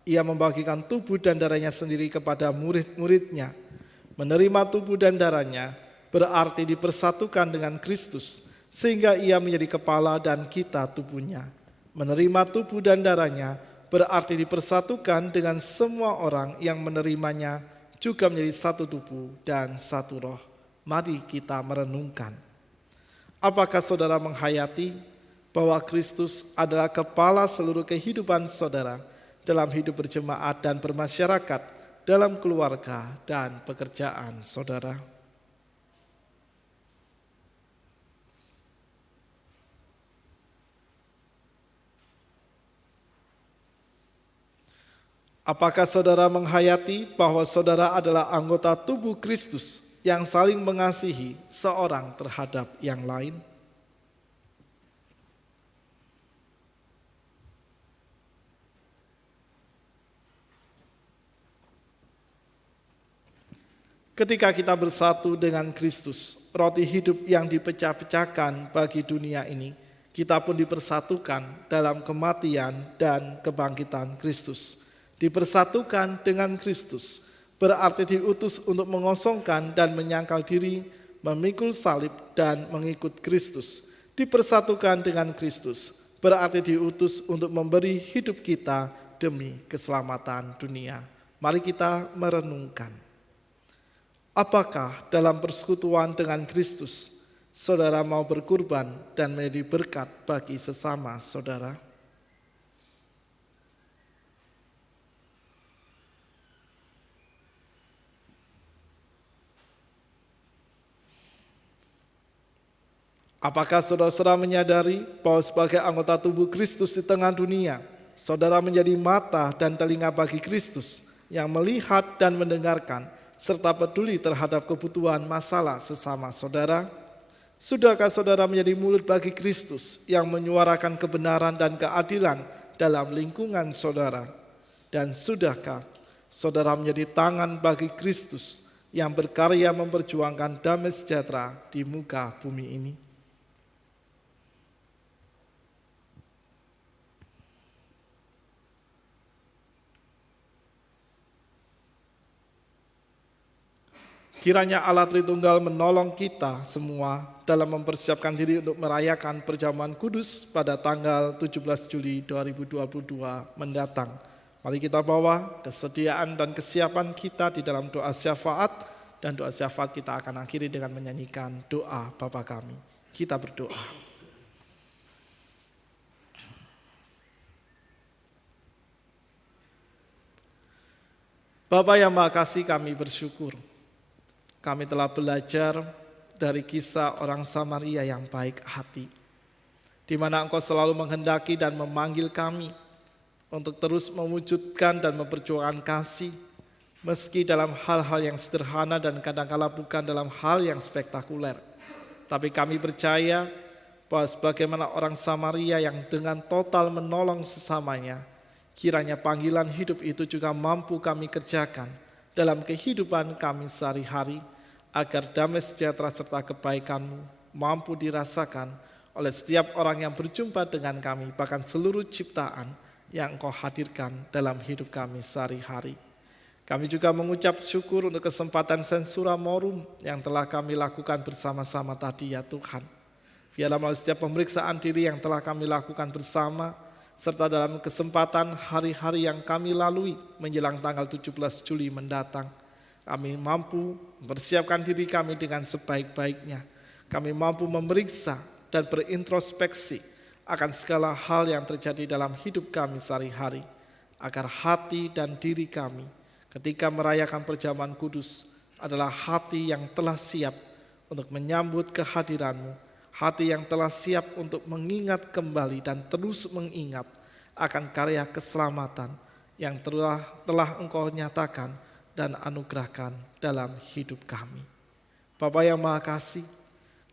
ia membagikan tubuh dan darahnya sendiri kepada murid-muridnya. Menerima tubuh dan darahnya berarti dipersatukan dengan Kristus, sehingga ia menjadi kepala dan kita tubuhnya. Menerima tubuh dan darahnya berarti dipersatukan dengan semua orang yang menerimanya, juga menjadi satu tubuh dan satu roh. Mari kita merenungkan. Apakah saudara menghayati bahwa Kristus adalah kepala seluruh kehidupan saudara dalam hidup berjemaat dan bermasyarakat, dalam keluarga dan pekerjaan saudara? Apakah saudara menghayati bahwa saudara adalah anggota tubuh Kristus yang saling mengasihi seorang terhadap yang lain? Ketika kita bersatu dengan Kristus, roti hidup yang dipecah-pecahkan bagi dunia ini, kita pun dipersatukan dalam kematian dan kebangkitan Kristus. Dipersatukan dengan Kristus berarti diutus untuk mengosongkan dan menyangkal diri, memikul salib dan mengikut Kristus. Dipersatukan dengan Kristus berarti diutus untuk memberi hidup kita demi keselamatan dunia. Mari kita merenungkan. Apakah dalam persekutuan dengan Kristus, saudara mau berkurban dan menjadi berkat bagi sesama saudara? Apakah saudara-saudara menyadari bahwa sebagai anggota tubuh Kristus di tengah dunia, saudara menjadi mata dan telinga bagi Kristus yang melihat dan mendengarkan serta peduli terhadap kebutuhan masalah sesama saudara? Sudahkah saudara menjadi mulut bagi Kristus yang menyuarakan kebenaran dan keadilan dalam lingkungan saudara? Dan sudahkah saudara menjadi tangan bagi Kristus yang berkarya memperjuangkan damai sejahtera di muka bumi ini? Kiranya Allah Tritunggal menolong kita semua dalam mempersiapkan diri untuk merayakan perjamuan kudus pada tanggal 17 Juli 2022 mendatang. Mari kita bawa kesediaan dan kesiapan kita di dalam doa syafaat, dan doa syafaat kita akan akhiri dengan menyanyikan doa Bapa Kami. Kita berdoa. Bapa yang Maha Kasih, kami bersyukur. Kami telah belajar dari kisah orang Samaria yang baik hati, di mana Engkau selalu menghendaki dan memanggil kami untuk terus mewujudkan dan memperjuangkan kasih, meski dalam hal-hal yang sederhana dan kadang-kala bukan dalam hal yang spektakuler. Tapi kami percaya bahwa sebagaimana orang Samaria yang dengan total menolong sesamanya, kiranya panggilan hidup itu juga mampu kami kerjakan dalam kehidupan kami sehari-hari, agar damai sejahtera serta kebaikan-Mu mampu dirasakan oleh setiap orang yang berjumpa dengan kami, bahkan seluruh ciptaan yang Engkau hadirkan dalam hidup kami sehari-hari. Kami juga mengucap syukur untuk kesempatan Sensura Morum yang telah kami lakukan bersama-sama tadi ya Tuhan. Biarlah melalui setiap pemeriksaan diri yang telah kami lakukan bersama, serta dalam kesempatan hari-hari yang kami lalui menjelang tanggal 17 Juli mendatang, kami mampu mempersiapkan diri kami dengan sebaik-baiknya. Kami mampu memeriksa dan berintrospeksi akan segala hal yang terjadi dalam hidup kami sehari-hari, agar hati dan diri kami ketika merayakan perjamuan kudus adalah hati yang telah siap untuk menyambut kehadiran-Mu, hati yang telah siap untuk mengingat kembali dan terus mengingat akan karya keselamatan yang telah Engkau nyatakan dan anugerahkan dalam hidup kami. Bapa yang Maha Kasih,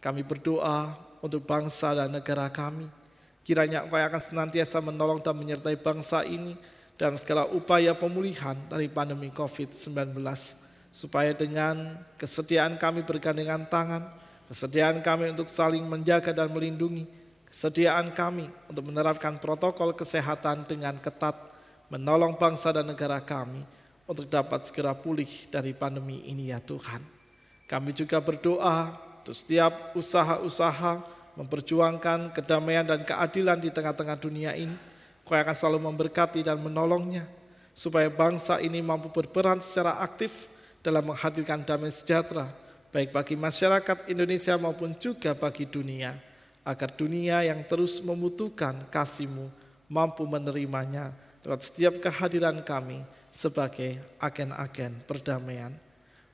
kami berdoa untuk bangsa dan negara kami. Kiranya Engkau akan senantiasa menolong dan menyertai bangsa ini dalam segala upaya pemulihan dari pandemi COVID-19, supaya dengan kesediaan kami bergandengan tangan, kesediaan kami untuk saling menjaga dan melindungi, kesediaan kami untuk menerapkan protokol kesehatan dengan ketat, menolong bangsa dan negara kami untuk dapat segera pulih dari pandemi ini ya Tuhan. Kami juga berdoa untuk setiap usaha-usaha memperjuangkan kedamaian dan keadilan di tengah-tengah dunia ini. Kau akan selalu memberkati dan menolongnya, supaya bangsa ini mampu berperan secara aktif dalam menghadirkan damai sejahtera, baik bagi masyarakat Indonesia maupun juga bagi dunia, agar dunia yang terus membutuhkan kasih-Mu mampu menerimanya lewat setiap kehadiran kami sebagai agen-agen perdamaian.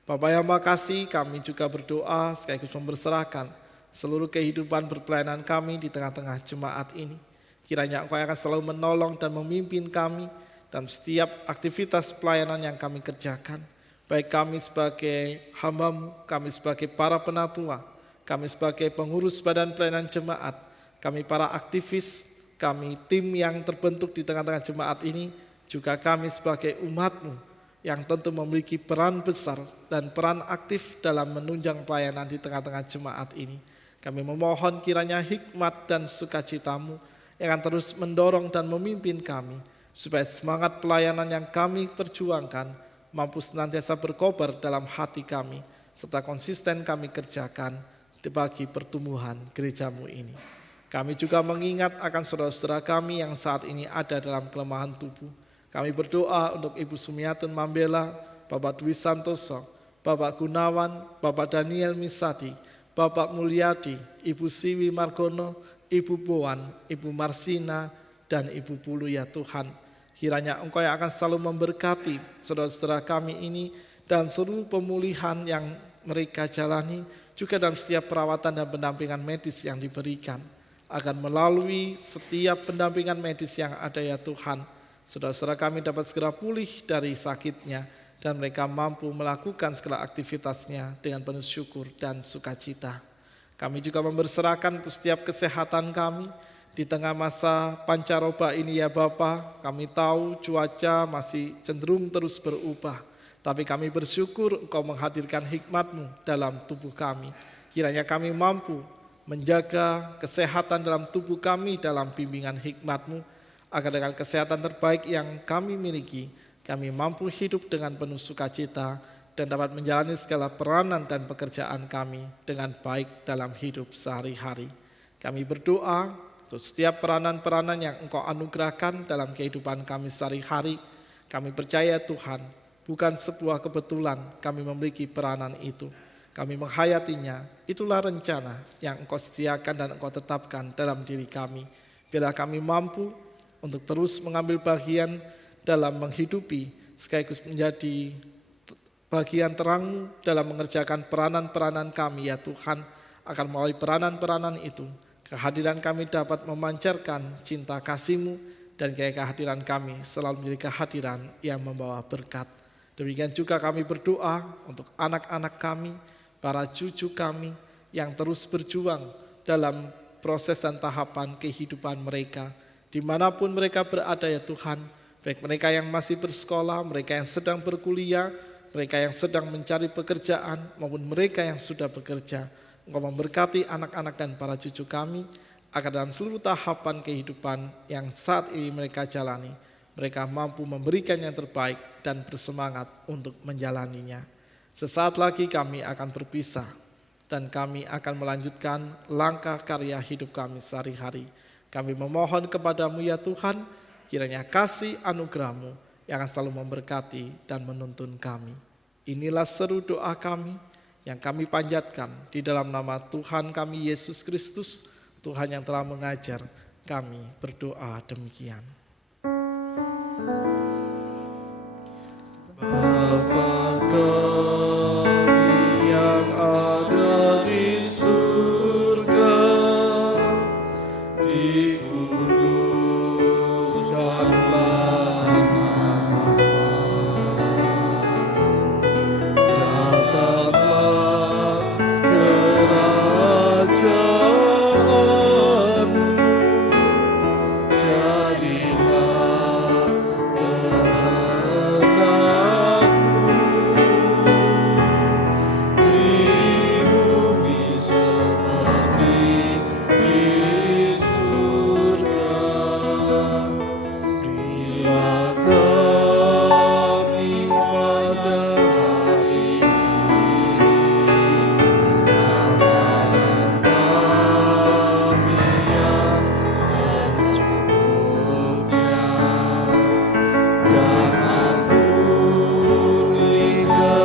Bapa yang Maha Kasih, kami juga berdoa sekaligus memberserahkan seluruh kehidupan berpelayanan kami di tengah-tengah jemaat ini. Kiranya Engkau akan selalu menolong dan memimpin kami dalam setiap aktivitas pelayanan yang kami kerjakan, baik kami sebagai hamba-Mu, kami sebagai para penatua, kami sebagai pengurus badan pelayanan jemaat, kami para aktivis, kami tim yang terbentuk di tengah-tengah jemaat ini, juga kami sebagai umat-Mu yang tentu memiliki peran besar dan peran aktif dalam menunjang pelayanan di tengah-tengah jemaat ini. Kami memohon kiranya hikmat dan sukacita-Mu yang akan terus mendorong dan memimpin kami, supaya semangat pelayanan yang kami perjuangkan mampu senantiasa berkobar dalam hati kami, serta konsisten kami kerjakan bagi pertumbuhan gereja-Mu ini. Kami juga mengingat akan saudara-saudara kami yang saat ini ada dalam kelemahan tubuh. Kami berdoa untuk Ibu Sumiatun Mambela, Bapak Dwi Santoso, Bapak Gunawan, Bapak Daniel Misadi, Bapak Mulyadi, Ibu Siwi Margono, Ibu Boan, Ibu Marsina, dan Ibu Pulu ya Tuhan. Kiranya Engkau yang akan selalu memberkati saudara-saudara kami ini dan seluruh pemulihan yang mereka jalani, juga dalam setiap perawatan dan pendampingan medis yang diberikan. Agar melalui setiap pendampingan medis yang ada ya Tuhan, saudara-saudara kami dapat segera pulih dari sakitnya dan mereka mampu melakukan segala aktivitasnya dengan penuh syukur dan sukacita. Kami juga memberserahkan untuk setiap kesehatan kami di tengah masa pancaroba ini ya Bapa. Kami tahu cuaca masih cenderung terus berubah, tapi kami bersyukur Engkau menghadirkan hikmat-Mu dalam tubuh kami. Kiranya kami mampu menjaga kesehatan dalam tubuh kami dalam bimbingan hikmat-Mu, agar dengan kesehatan terbaik yang kami miliki, kami mampu hidup dengan penuh sukacita dan dapat menjalani segala peranan dan pekerjaan kami dengan baik dalam hidup sehari-hari. Kami berdoa untuk setiap peranan-peranan yang Engkau anugerahkan dalam kehidupan kami sehari-hari. Kami percaya Tuhan, bukan sebuah kebetulan kami memiliki peranan itu. Kami menghayatinya, itulah rencana yang Engkau sediakan dan Engkau tetapkan dalam diri kami. Biarlah kami mampu untuk terus mengambil bagian dalam menghidupi, sekaligus menjadi bagian terang dalam mengerjakan peranan-peranan kami ya Tuhan. Akan melalui peranan-peranan itu, kehadiran kami dapat memancarkan cinta kasih-Mu, dan kehadiran kami selalu menjadi kehadiran yang membawa berkat. Demikian juga kami berdoa untuk anak-anak kami, para cucu kami yang terus berjuang dalam proses dan tahapan kehidupan mereka. Dimanapun mereka berada ya Tuhan, baik mereka yang masih bersekolah, mereka yang sedang berkuliah, mereka yang sedang mencari pekerjaan, maupun mereka yang sudah bekerja. Engkau memberkati anak-anak dan para cucu kami, agar dalam seluruh tahapan kehidupan yang saat ini mereka jalani, mereka mampu memberikan yang terbaik dan bersemangat untuk menjalaninya. Sesaat lagi kami akan berpisah dan kami akan melanjutkan langkah karya hidup kami sehari-hari. Kami memohon kepadamu ya Tuhan, kiranya kasih anugerah-Mu yang akan selalu memberkati dan menuntun kami. Inilah seru doa kami yang kami panjatkan di dalam nama Tuhan kami Yesus Kristus, Tuhan yang telah mengajar kami berdoa demikian. Bapa kami yang ada di surga, dikuduskanlah namamu, datanglah kerajaanmu, jadilah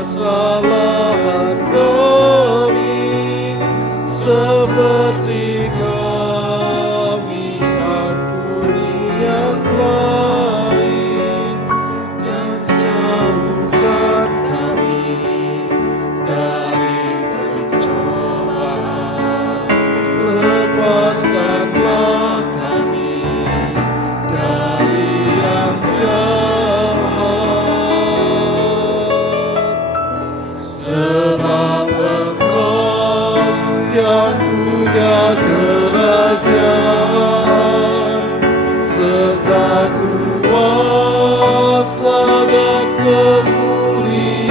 kesalahan kami seperti kami ampuni yang lain, dan jauhkan kami dari pencobaan, lepaskanlah kami dari yang jahat. Sebab Engkau yang punya kerajaan serta kuasa dan kemuliaan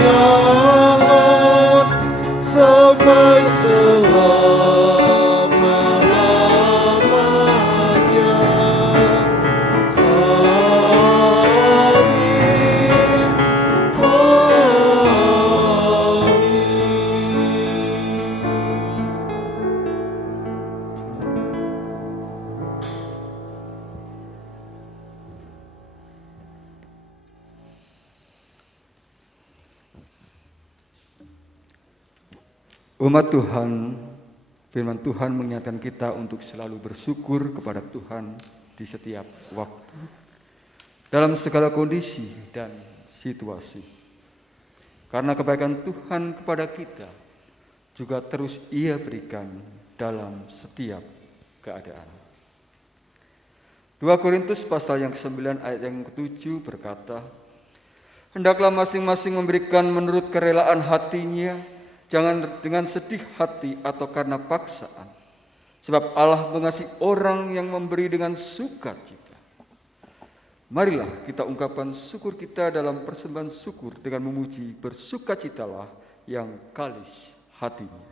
sampai selama-lamanya. Amin. Umat Tuhan, firman Tuhan mengingatkan kita untuk selalu bersyukur kepada Tuhan di setiap waktu, dalam segala kondisi dan situasi. Karena kebaikan Tuhan kepada kita juga terus Ia berikan dalam setiap keadaan. 2 Korintus pasal yang ke-9 ayat yang ke-7 berkata, hendaklah masing-masing memberikan menurut kerelaan hatinya, jangan dengan sedih hati atau karena paksaan. Sebab Allah mengasihi orang yang memberi dengan sukacita. Marilah kita ungkapkan syukur kita dalam persembahan syukur dengan memuji, bersukacitalah yang kalis hatinya.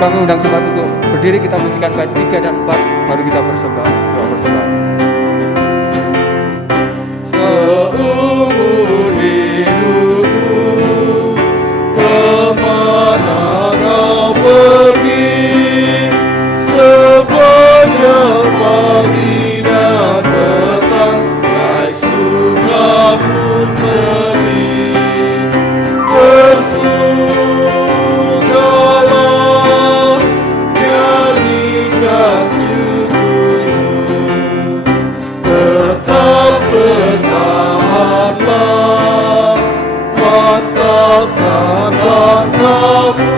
Kami undang jemaat untuk berdiri, kita menyanyikan bait 3 dan 4, baru kita bersembahan, doa persembahan. Seumur hidupku, kemana kau pergi, sepanjang pagi dan petang, baik suka pun sedih, bersukalah, nyanyikan syukurmu, tetap bertahanlah, mantapkan langkahmu,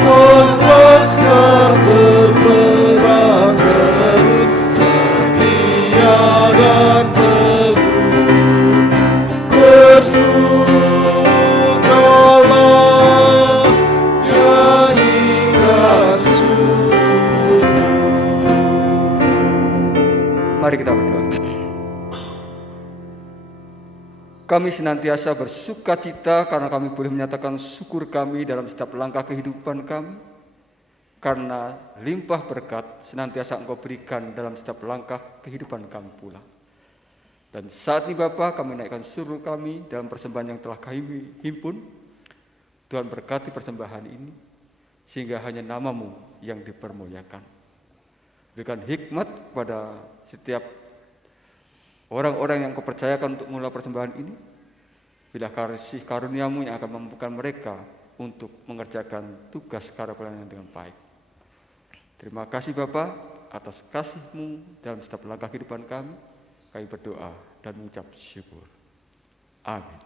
lepaskan berperang, terus setia dan teguh, bersukalah, nyanyikan syukurmu. Mari kita berdoa. Kami senantiasa bersukacita karena kami boleh menyatakan syukur kami dalam setiap langkah kehidupan kami. Karena limpah berkat senantiasa Engkau berikan dalam setiap langkah kehidupan kami pula. Dan saat ini Bapa, kami naikkan syukur kami dalam persembahan yang telah kami himpun. Tuhan berkati persembahan ini, sehingga hanya nama-Mu yang dipermuliakan. Berikan hikmat kepada setiap orang-orang yang Kau percayakan untuk mengelola persembahan ini. Bila kasih karunia-Mu yang akan memampukan mereka untuk mengerjakan tugas karya pelayanan dengan baik. Terima kasih Bapa atas kasih-Mu dalam setiap langkah kehidupan kami. Kami berdoa dan mengucap syukur. Amin.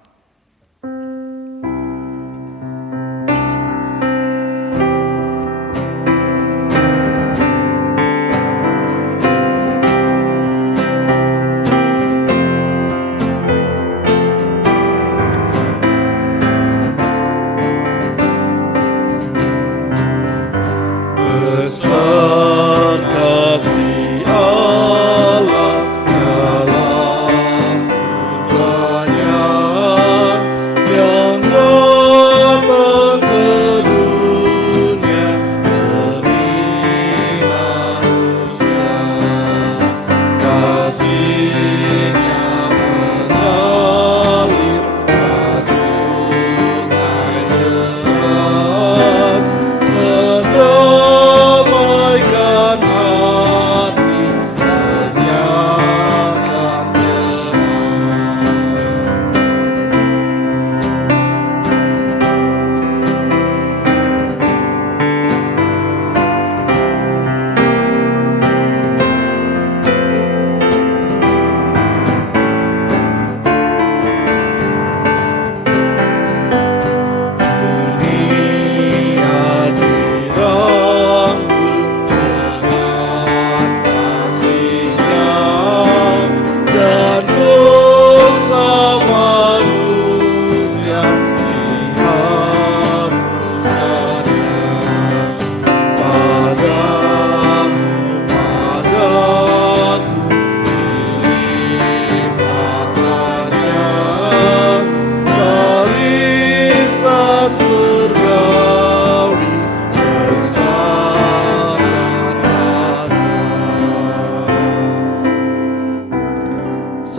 Besar kasih Allah dalam kurnia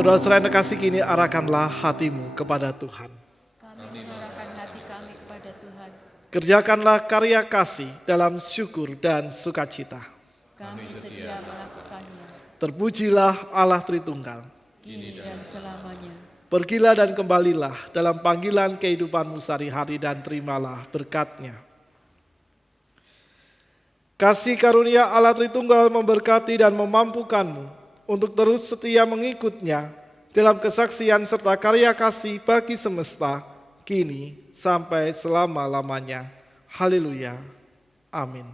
Saudara-saudara yang terkasih, kini arahkanlah hatimu kepada Tuhan. Kami mengarahkan hati kami kepada Tuhan. Kerjakanlah karya kasih dalam syukur dan sukacita. Kami sedia melakukannya, Terpujilah Allah Tritunggal. kini dan selamanya. Pergilah dan kembalilah dalam panggilan kehidupanmu sehari-hari dan terimalah berkat-Nya. Kasih karunia Allah Tritunggal memberkati dan memampukanmu untuk terus setia mengikut-Nya dalam kesaksian serta karya kasih bagi semesta, kini sampai selama-lamanya. Haleluya. Amin.